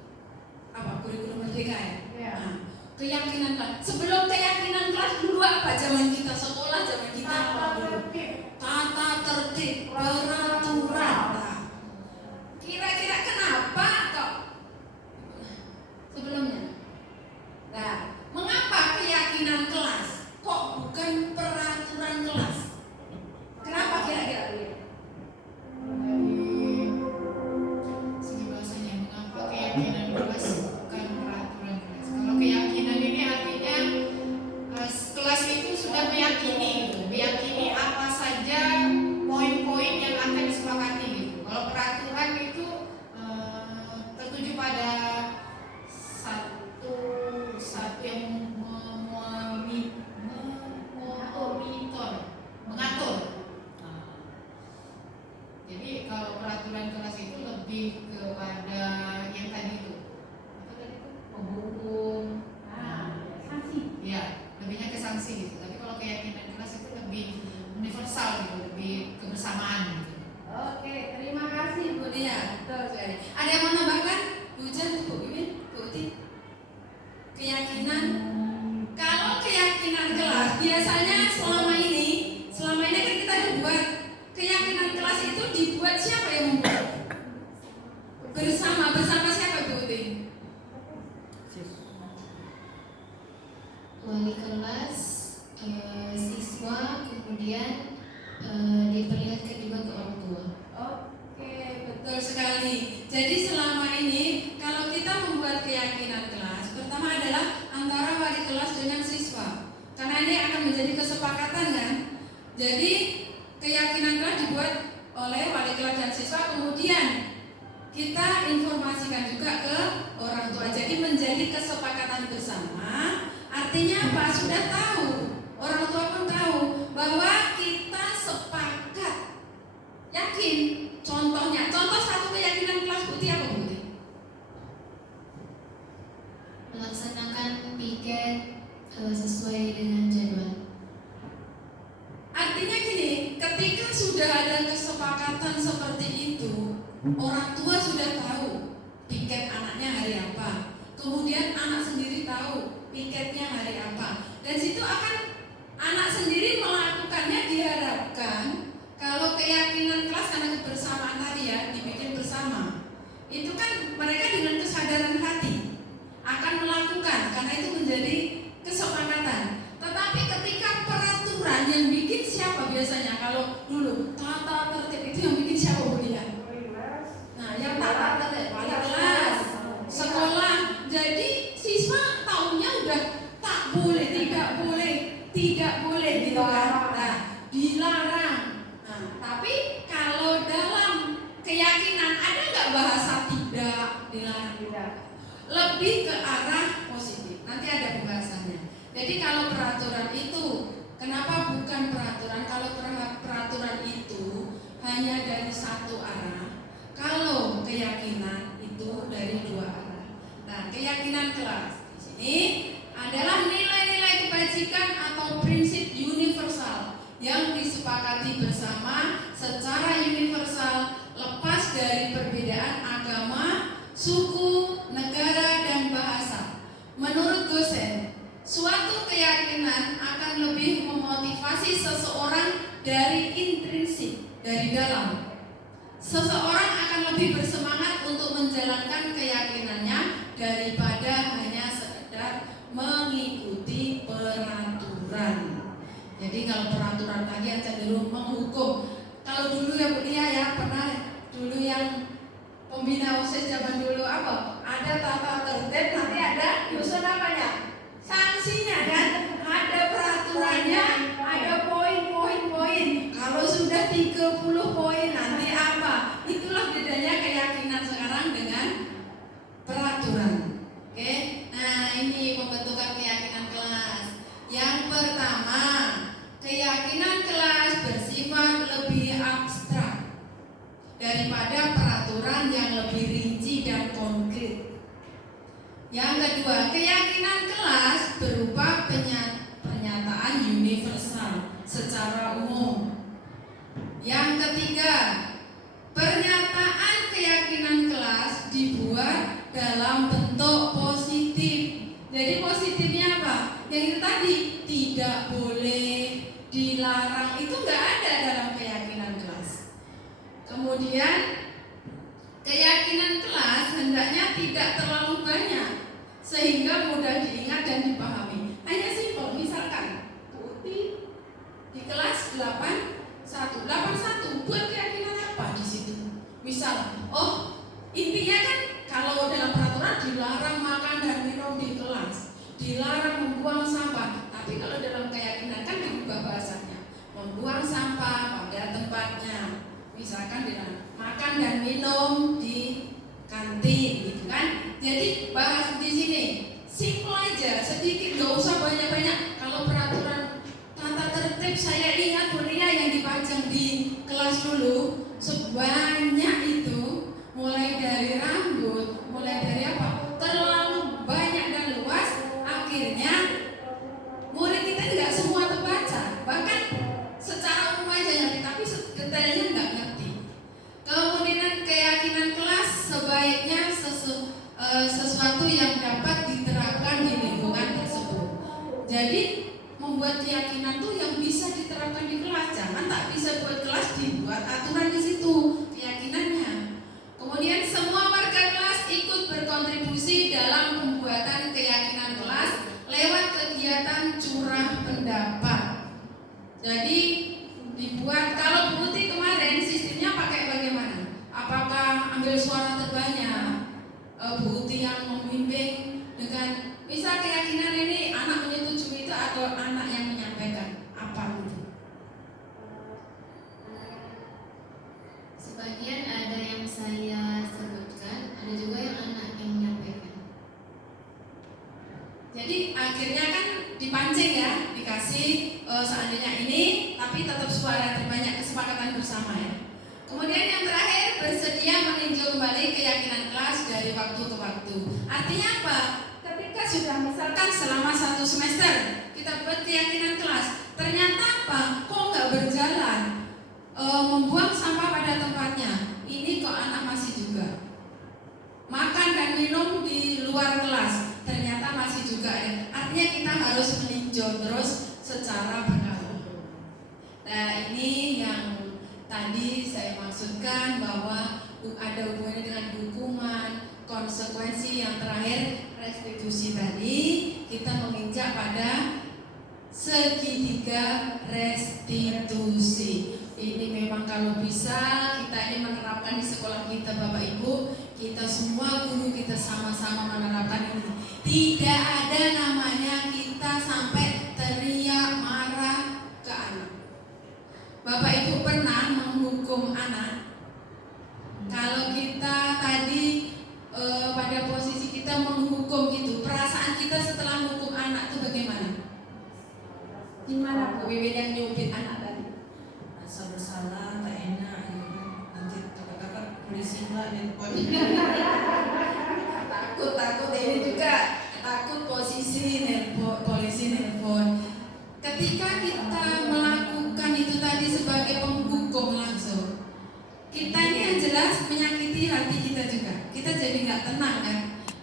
apa kurikulum merdeka ya. Nah, keyakinan kelas. Sebelum keyakinan kelas dulu apa zaman kita sekolah, zaman kita apa dulu? Tata tertib, peraturan. Nah, kira-kira kenapa kok sebelumnya? Nah, mengapa keyakinan kelas kok bukan peraturan kelas? Kenapa kira-kira? Segi bahasanya, mengapa keyakinan kelas bukan peraturan kelas? Kalau keyakinan ini artinya kelas itu sudah meyakini apa saja poin-poin yang akan disepakati gitu. Kalau peraturan itu tertuju pada satu yang mengatur. Jadi kalau peraturan kelas itu lebih kepada yang tadi itu, apa tadi itu, menghukum, sanksi. Ya, lebihnya ke sanksi gitu. Tapi kalau keyakinan kelas itu lebih universal gitu, lebih kebersamaan gitu. Oke, terima kasih Bu Lia. Betul sekali. Ada yang mau menambahkan? Bu Jan, Bu Iwin, Bu Uti? Keyakinan. Kalau keyakinan kelas biasanya selama ini kan kita buat keyakinan kelas itu dibuat siapa yang membuat? Bersama siapa Bu Uti? Wali kelas, siswa, kemudian diperlihatkan juga ke orang tua. Oke, betul sekali. Jadi selama ini kalau kita membuat keyakinan kelas, pertama adalah antara wali kelas dengan siswa. Karena ini akan menjadi kesepakatan kan. Jadi keyakinan kelas dibuat oleh wali kelas dan siswa, kemudian kita informasikan juga ke orang tua. Jadi menjadi kesepakatan bersama. Artinya apa? Sudah tahu, orang tua pun tahu bahwa kita sepakat, yakin. Contohnya, contoh satu keyakinan kelas putih apa putih? Melaksanakan piket sesuai dengan jadwal. Artinya gini, ketika sudah ada kesepakatan seperti itu, orang tua sudah tahu piket anaknya hari apa, kemudian anak sendiri tahu piketnya hari apa, dan situ akan anak sendiri melakukannya. Diharapkan Kalau dulu tata tertib itu yang bikin siapa Bu Lia? Nah, yang tata tertib wali kelas, sekolah. Jadi siswa tahunya udah tak boleh, tidak boleh gitu kan. Nah, dilarang. Nah, tapi kalau dalam keyakinan ada nggak bahasa tidak dilarang? Lebih ke arah positif. Nanti ada pembahasannya. Jadi kalau peraturan itu, kenapa bukan peraturan? Kalau peraturan itu hanya dari satu arah. Kalau keyakinan itu dari dua arah. Nah, keyakinan kelas di sini adalah nilai-nilai kebajikan atau prinsip universal yang disepakati bersama secara universal, lepas dari perbedaan agama, suku, negara, dan bahasa. Menurut Gosen, suatu keyakinan akan lebih memotivasi seseorang dari intrinsik, dari dalam. Seseorang akan lebih bersemangat untuk menjalankan keyakinannya daripada hanya sekedar mengikuti peraturan. Jadi kalau peraturan tadi cenderung menghukum. Kalau dulu ya Bu Lia ya, pernah dulu yang pembina OSIS zaman dulu apa? Ada tata tertib, nanti ada nyusun apanya? Sanksinya kan? Ada peraturannya, ada poin-poin. Kalau sudah 30 poin nanti apa? Itulah bedanya keyakinan sekarang dengan peraturan. Oke? Nah, ini pembentukan keyakinan kelas. Yang pertama, keyakinan kelas bersifat lebih abstrak daripada peraturan yang lebih rinci dan konkret. Yang kedua, keyakinan kelas berupa pernyataan universal secara umum. Yang ketiga, pernyataan keyakinan kelas dibuat dalam bentuk positif. Jadi positifnya apa? Yang itu tadi, tidak boleh, dilarang, itu nggak ada dalam keyakinan kelas. Kemudian keyakinan kelas hendaknya tidak terlalu banyak sehingga mudah diingat dan dipahami. Hanya simpel, misalkan Uti di kelas 81 buat keyakinan apa di situ? Misal, intinya kan kalau dalam peraturan dilarang makan dan minum di kelas, dilarang membuang sampah. Tapi kalau dalam keyakinan kan diubah bahasanya, membuang sampah pada tempatnya. Misalkan dilarang makan dan minum di kantin, gitu kan? Jadi bahas di sini simple aja, sedikit, gak usah banyak-banyak. Kalau peraturan tata tertib saya ingat Bu Lia yang dipajang di kelas dulu sebanyak itu, mulai dari rambut, mulai dari apa, terlalu banyak dan luas. Akhirnya murid kita nggak semua terbaca, bahkan secara umum aja ngerti, tapi detailnya nggak ngerti. Kemudian keyakinan kelas sebaiknya sesuatu yang dapat diterapkan di lingkungan tersebut. Jadi membuat keyakinan tuh yang bisa diterapkan di kelas, jangan tak bisa buat kelas dibuat aturan di situ keyakinannya. Kemudian semua warga kelas ikut berkontribusi dalam pembuatan keyakinan kelas lewat kegiatan curah pendapat. Jadi dibuat, kalau Bu Uti kemarin sistemnya pakai bagaimana? Apakah ambil suara terbanyak? Bu Uti yang memimpin dengan misal keyakinan ini anak menyetujui itu atau anak yang menyampaikan apa itu? Sebagian ada yang saya sebutkan, ada juga yang anak yang menyampaikan. Jadi akhirnya kan dipancing ya, dikasih seandainya ini, tapi tetap suara terbanyak, kesepakatan bersama ya. Kemudian yang terakhir, bersedia meninjau kembali keyakinan kelas dari waktu ke waktu. Artinya apa? Ketika sudah misalkan selama 1 semester kita buat keyakinan kelas, ternyata apa? Kok nggak berjalan? Membuang sampah pada tempatnya. Ini kok anak masih juga. Makan dan minum di luar kelas, ternyata masih juga ada. Artinya kita harus meninjau terus secara berkala. Nah, ini yang tadi saya maksudkan bahwa ada hubungannya dengan hukuman, konsekuensi. Yang terakhir restitusi tadi, kita menginjak pada segitiga restitusi. kalau bisa kita ini menerapkan di sekolah kita, Bapak Ibu, kita semua guru kita sama-sama menerapkan ini. Tidak ada namanya kita sampai teriak marah ke anak. Bapak Ibu pernah menghukum anak? Kalau kita tadi pada posisi kita menghukum gitu, perasaan kita setelah menghukum anak itu bagaimana? Gimana Bu Wiwin yang nyubit anak tadi? Rasa bersalah, tak enak, ya kan? Nanti kakak-kakak polisi lah nelpon. Takut ini juga takut posisi polisi nelpon. Ketika kita melakukan itu tadi sebagai penghukum langsung, kita ini yang jelas menyakiti hati kita juga. Kita jadi nggak tenang kan?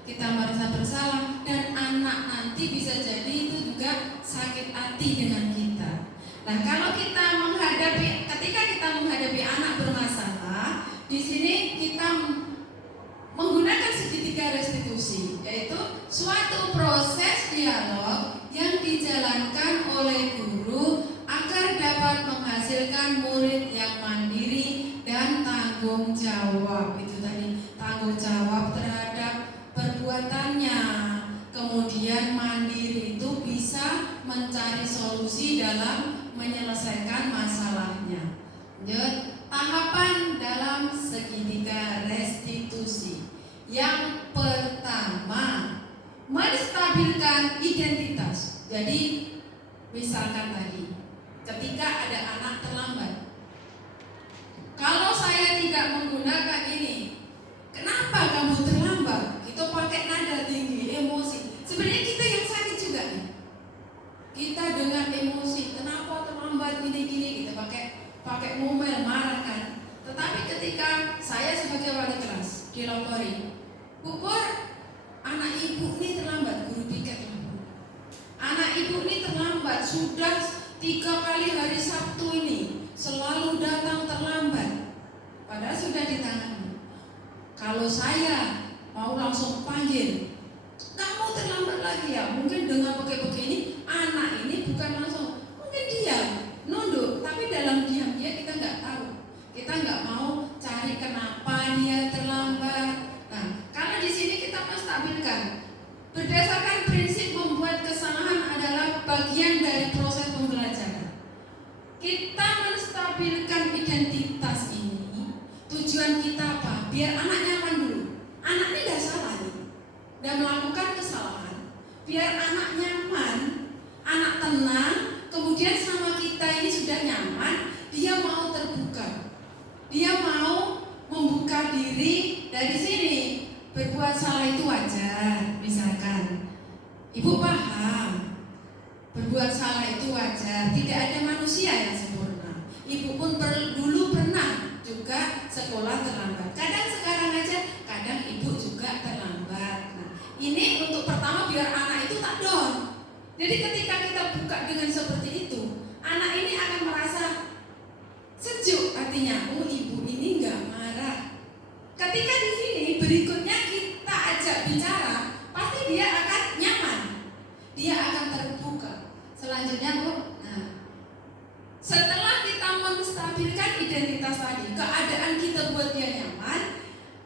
Kita merasa bersalah dan anak nanti bisa jadi itu juga sakit hati dengan kita. Nah, kalau kita ketika kita menghadapi anak bermasalah, di sini kita menggunakan segitiga restitusi, yaitu suatu proses dialog yang dijalankan oleh guru agar dapat menghasilkan murid yang mandiri dan tanggung jawab. Itu tadi, tanggung jawab terhadap perbuatannya, kemudian mandiri itu bisa mencari solusi dalam menyelesaikan masalahnya. Tahapan dalam segitiga restitusi. Yang pertama, menstabilkan identitas. Jadi misalkan tadi, ketika ada anak terlambat, kalau saya tidak menggunakan ini, kenapa kamu terlambat? Kita pakai nada tinggi, emosi. Sebenarnya kita yang sakit juga nih. Kita dengan emosi, kenapa terlambat gini-gini, kita pakai ngomel, marah kan. Tetapi ketika saya sebagai wali kelas dilapori, Bu Pur, anak ibu ini terlambat, guru piket terlambat. Anak ibu ini terlambat, sudah 3 kali hari Sabtu ini selalu datang terlambat. Padahal sudah ditangani. Kalau saya mau langsung panggil, kamu terlambat lagi ya. Mungkin dengan pakai begini, anak ini bukan langsung, mungkin diam, nunduk. Tapi dalam diam dia kita nggak tahu. Kita nggak mau cari kenapa dia terlambat. Nah, karena di sini kita menstabilkan. Berdasarkan prinsip membuat kesalahan adalah bagian dari proses pembelajaran. Kita menstabilkan identitas ini. Tujuan kita apa? Biar anak nyaman dulu. Anak ini tidak salah nih, dan melakukan kesalahan. Biar anak nyaman, anak tenang, kemudian sama kita ini sudah nyaman, dia mau terbuka, dia mau membuka diri. Dari sini berbuat salah itu wajar. Misalkan ibu paham berbuat salah itu wajar, tidak ada manusia yang sempurna. Ibu pun dulu pernah juga sekolah terlambat. Kadang sekarang aja, kadang ibu juga terlambat. Nah, ini untuk pertama biar anak itu tak down. Jadi ketika kita buka dengan seperti itu, anak ini akan merasa sejuk hatinya. Oh, ibu ini nggak marah. Ketika di sini berikutnya kita ajak bicara, pasti dia akan nyaman, dia akan terbuka. Selanjutnya Bu, nah, setelah kita menstabilkan identitas tadi, keadaan kita buat dia nyaman,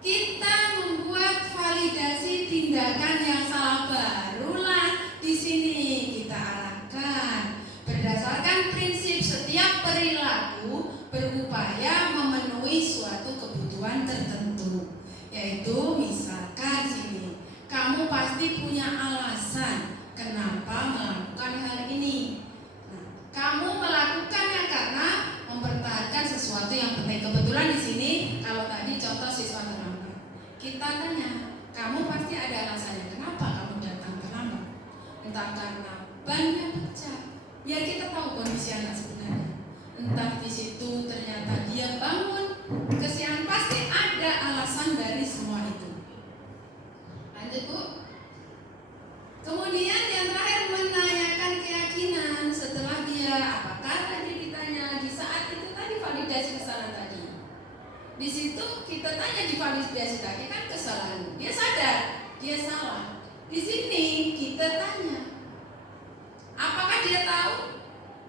kita membuat validasi tindakan yang salah. Barulah di sini kita arahkan berdasarkan prinsip setiap perilaku berupaya memenuhi suatu kebutuhan tertentu, yaitu misalkan sini, kamu pasti punya alasan kenapa melakukan hal ini. Nah, kamu melakukannya karena mempertahankan sesuatu yang penting. Kebetulan di sini, kalau tadi contoh siswa terlambat, kita tanya, kamu pasti ada alasannya kenapa kamu datang terlambat. Entah karena bannya pecah, biar kita tahu kondisi anak sebenarnya. Entah di situ ternyata dia bangun kesiangan, pasti ada alasan dari semua itu. Lanjut Bu. Kemudian yang terakhir menanyakan keyakinan setelah dia, apakah tadi ditanya di saat itu tadi validasi kesalahan tadi. Di situ kita tanya di validasi tadi kan kesalahan, dia sadar dia salah. Di sini kita tanya, apakah dia tahu?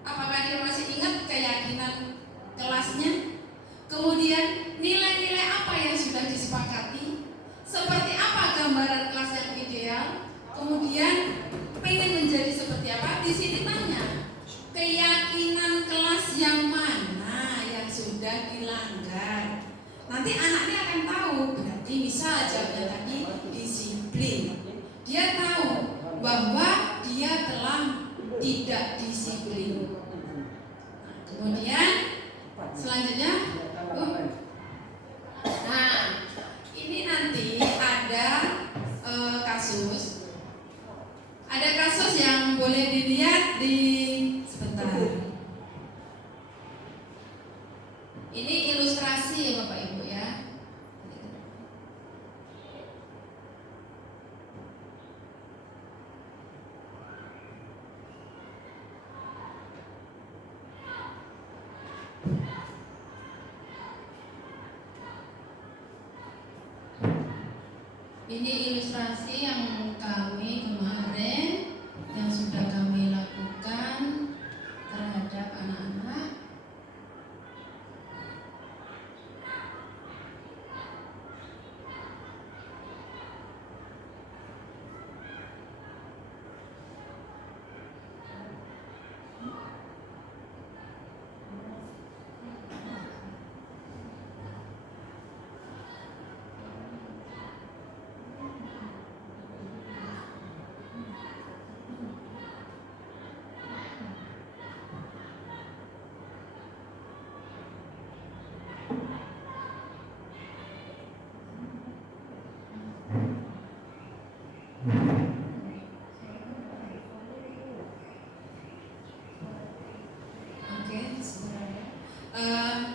Apakah dia masih ingat keyakinan kelasnya? Kemudian nilai-nilai apa yang sudah disepakati, seperti apa gambaran kelas yang ideal, kemudian pengen menjadi seperti apa. Di sini tanya keyakinan kelas yang mana yang sudah dilanggar. Nanti anaknya akan tahu. Berarti misal jawabnya tadi disiplin, dia tahu bahwa dia telah tidak disiplin. Kemudian selanjutnya, nah ini nanti ada kasus, yang boleh dilihat di sebentar. Ini ilustrasi ya Bapak Ibu ya. Ini ilustrasi yang kami kemarin yang sudah kami lakukan terhadap anak-anak.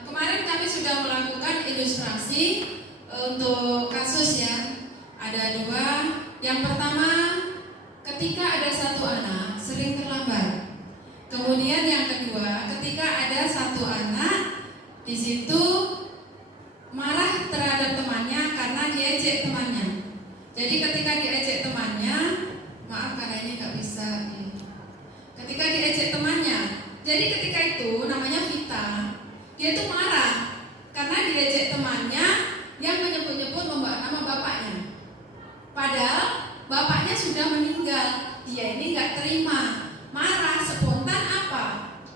Kemarin kami sudah melakukan ilustrasi untuk kasus ya. Ada dua. Yang pertama, ketika ada satu anak sering terlambat. Kemudian yang kedua, ketika ada satu anak di situ marah terhadap temannya karena diejek temannya. Jadi ketika diejek temannya, maaf karena ini nggak bisa. Ketika diejek temannya, jadi ketika itu namanya Vita. Dia tuh marah karena diejek temannya yang menyebut-nyebut nama bapaknya. Padahal bapaknya sudah meninggal. Dia ini nggak terima, marah spontan apa?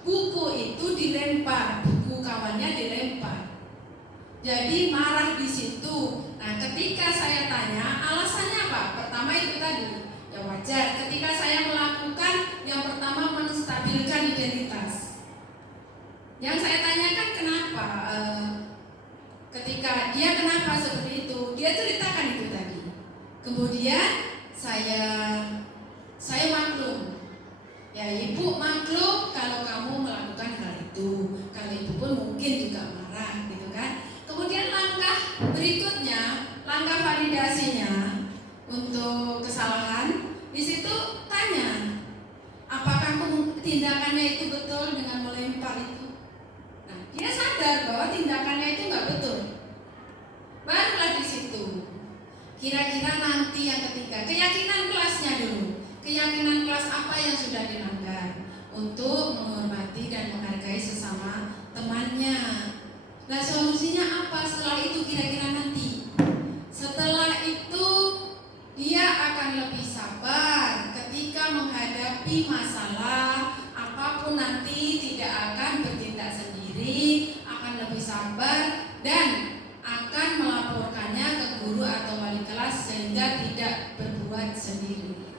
Buku itu dilempar, buku kawannya dilempar. Jadi marah di situ. Nah, ketika saya tanya alasannya apa? Pertama itu tadi, ya wajar. Ketika saya melakukan yang pertama menstabilkan identitas. Yang saya tanyakan kenapa, ketika dia kenapa seperti itu, dia ceritakan itu tadi. Kemudian saya maklum, ya ibu maklum kalau kamu melakukan hal itu, kalau ibu pun mungkin juga marah, gitu kan. Kemudian langkah berikutnya, langkah validasinya untuk kesalahan, di situ tanya, apakah tindakannya itu betul dengan melempar itu? Dia sadar bahwa tindakannya itu nggak betul. Barulah di situ. Kira-kira nanti yang ketiga, keyakinan kelasnya dulu. Keyakinan kelas apa yang sudah dilanggar untuk menghormati dan menghargai sesama temannya. Nah, solusinya apa setelah itu kira-kira nanti? Setelah itu dia akan lebih sabar ketika menghadapi masalah apapun nanti, tidak akan bertindak sendiri, akan lebih sabar dan akan melaporkannya ke guru atau wali kelas sehingga tidak berbuat sendiri.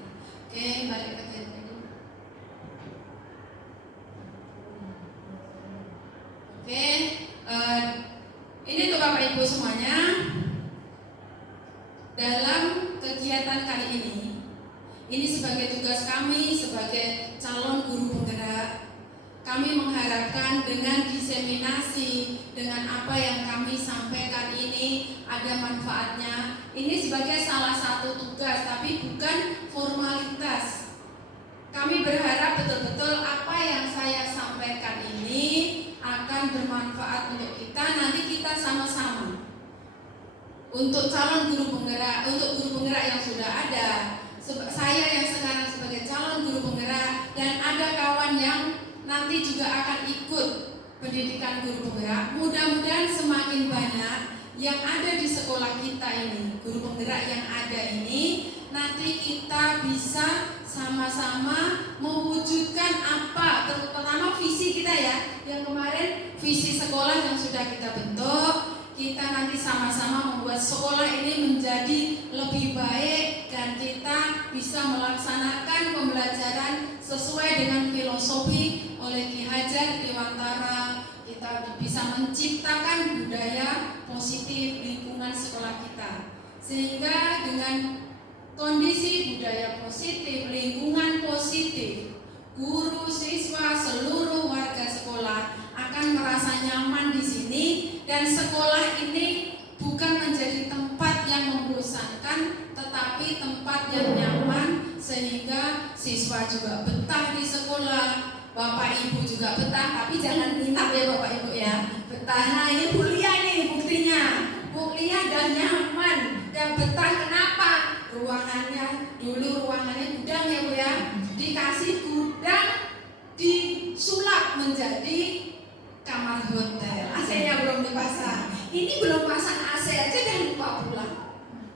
Oke, balik ke tadi. Oke, ini untuk Bapak Ibu semuanya. Dalam kegiatan kali ini sebagai tugas kami sebagai calon guru penggerak. Kami mengharapkan dengan diseminasi, dengan apa yang kami sampaikan ini ada manfaatnya. Ini sebagai salah satu tugas, tapi bukan formalitas. Kami berharap betul-betul apa yang saya sampaikan ini akan bermanfaat untuk kita. Nanti kita sama-sama. Untuk calon guru penggerak, untuk guru penggerak yang sudah ada, saya yang sekarang sebagai calon guru penggerak, dan ada kawan yang nanti juga akan ikut pendidikan guru penggerak. Mudah-mudahan semakin banyak yang ada di sekolah kita ini, guru penggerak yang ada ini, nanti kita bisa sama-sama mewujudkan apa, terutama visi kita ya, yang kemarin visi sekolah yang sudah kita bentuk. Kita nanti sama-sama membuat sekolah ini menjadi lebih baik dan kita bisa melaksanakan pembelajaran sesuai dengan filosofi oleh Ki Hajar Dewantara. Kita bisa menciptakan budaya positif lingkungan sekolah kita, sehingga dengan kondisi budaya positif, lingkungan positif, guru, siswa, seluruh warga sekolah akan merasa nyaman di sini, dan sekolah ini bukan menjadi tempat yang membosankan, tetapi tempat yang nyaman, sehingga siswa juga betah di sekolah, bapak ibu juga betah, tapi jangan minat ya bapak ibu ya, betah. Nah ini kuliah nih buktinya, kuliah dan nyaman dan betah. Kenapa? Ruangannya dulu ruangannya gudang ya bu ya, dikasih gudang disulap menjadi kamar hotel, AC-nya belum dipasang. Ini belum pasang AC aja dan lupa pulang.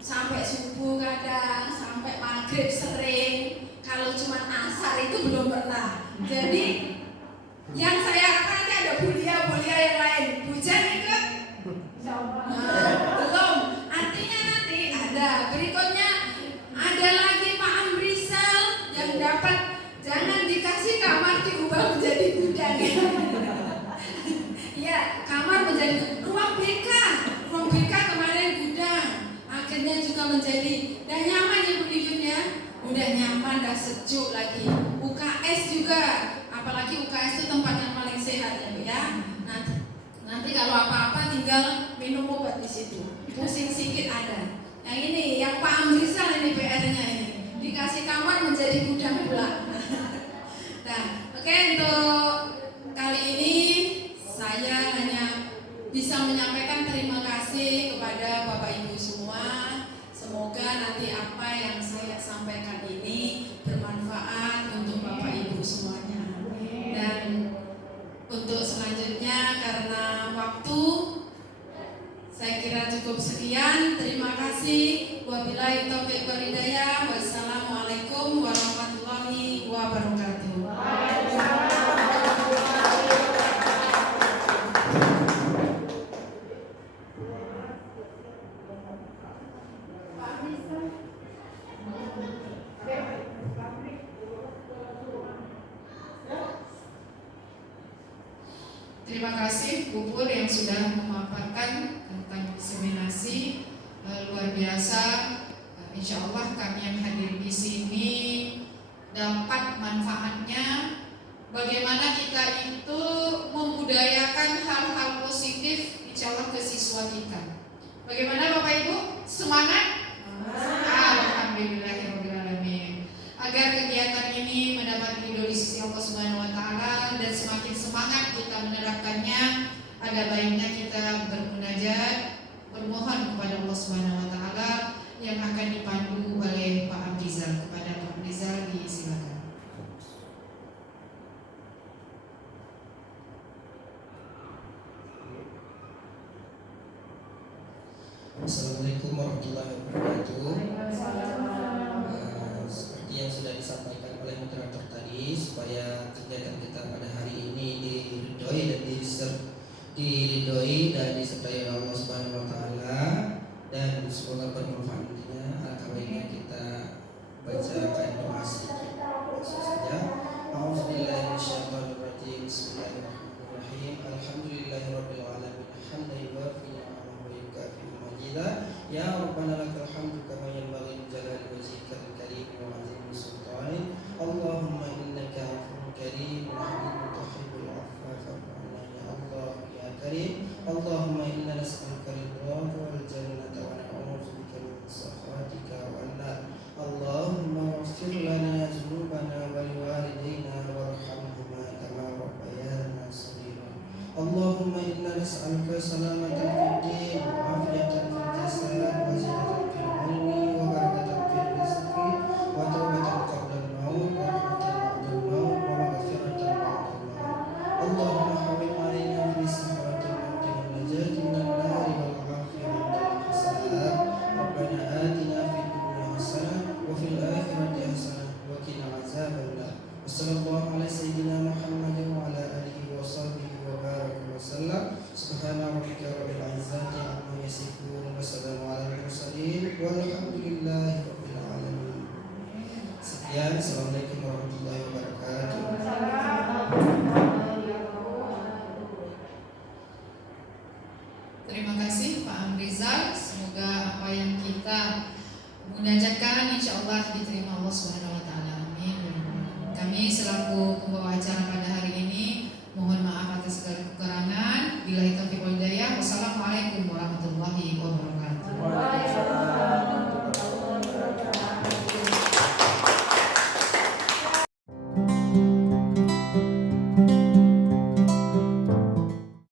Sampai subuh kadang, sampai maghrib sering. Kalau cuma asar itu belum pernah. Jadi yang saya harapkan nanti ada bulia yang lain. Hujan ikut? Belum. Artinya nanti ada berikutnya, ada lagi Pak Amrizal yang dapat, jangan dikasih kamar diubah menjadi gudang ya. Ya, kamar menjadi ruang BK kemarin gudang, akhirnya juga menjadi, dan nyaman ya Bu Yuyun ya, udah nyaman, dah sejuk lagi. UKS juga, apalagi UKS itu tempat yang paling sehat ya Bu ya. Nanti kalau apa-apa tinggal minum obat di situ, pusing sedikit ada. Yang ini, yang Pak Amrizal ini PR-nya ini, dikasih kamar menjadi gudang pula. Nah, oke, untuk kali ini saya hanya bisa menyampaikan terima kasih kepada Bapak Ibu semua. Semoga nanti apa yang saya sampaikan ini bermanfaat untuk Bapak Ibu semuanya. Dan untuk selanjutnya, karena waktu saya kira cukup sekian. Terima kasih. Wabillahi taufiq wal hidayah. Wassalamualaikum warahmatullahi wabarakatuh. Terima kasih Bu Pur yang sudah memaparkan tentang diseminasi luar biasa. Insya Allah kami yang hadir di sini dapat manfaatnya. Bagaimana kita itu membudayakan hal-hal positif, insya Allah ke siswa kita. Bagaimana Bapak Ibu? Semangat? Alhamdulillahirobbilalamin. Agar kegiatan ini mendapat ridho di sisi Allah Subhanahu Wa Taala dan semakin semangat kita menerapkannya, ada baiknya kita bermunajat, bermohon kepada Allah Subhanahu Wa Taala yang akan dipandu oleh Pak Amrizal. Kepada Pak Amrizal disilakan. Assalamualaikum warahmatullahi wabarakatuh. Seperti yang sudah disampaikan oleh moderator tadi, supaya kegiatan kita pada hari ini diridhoi dan disertai oleh Allah Subhanahu Wa Taala, dan semoga bermanfaat nantinya. Alangkah baiknya kita bacakan doa sedikit. Langsung saja. A'udzubillahiminasyaitonirrajim. Bismillahirrahmanirrahim. Alhamdulillahirabbil alamin. Hamdan yuwafi ni'amahu wa yukafi majidah. Ya Rabbana lakal hamdu kama yanbaghi li jalali wajhikal karim wa 'azimi sultanik. Allahumma innaka 'afuwwun karim wa tuhibbul 'afwa fa'fu 'anna ya Allah ya karim. Allahumma inna nas'aluka ridhaka wal jannata wa na'udzu bika min sakhatika wan nar. Allahumma ighfir lana dhunubana wa liwalidayna warhamhuma kama rabbayana shaghira. Allahumma inna nas'aluka salamatan fid din wa afiyatan fil jasad wa zinatan fil ilmi wa barakatan fil rizqi wa tawbatan qabla al-maut wa rahmatan ba'da al-maut wa maghfiratan ba'da al-maut. Allahumma hawwin 'alaina rabbil izzati amma yasifun, wassalamu ala mursalin, walhamdulillahi rabbil alamin. Sekian, assalamualaikum warahmatullahi wabarakatuh. Terima kasih Pak Amrizal. Semoga apa yang kita munajatkan insya Allah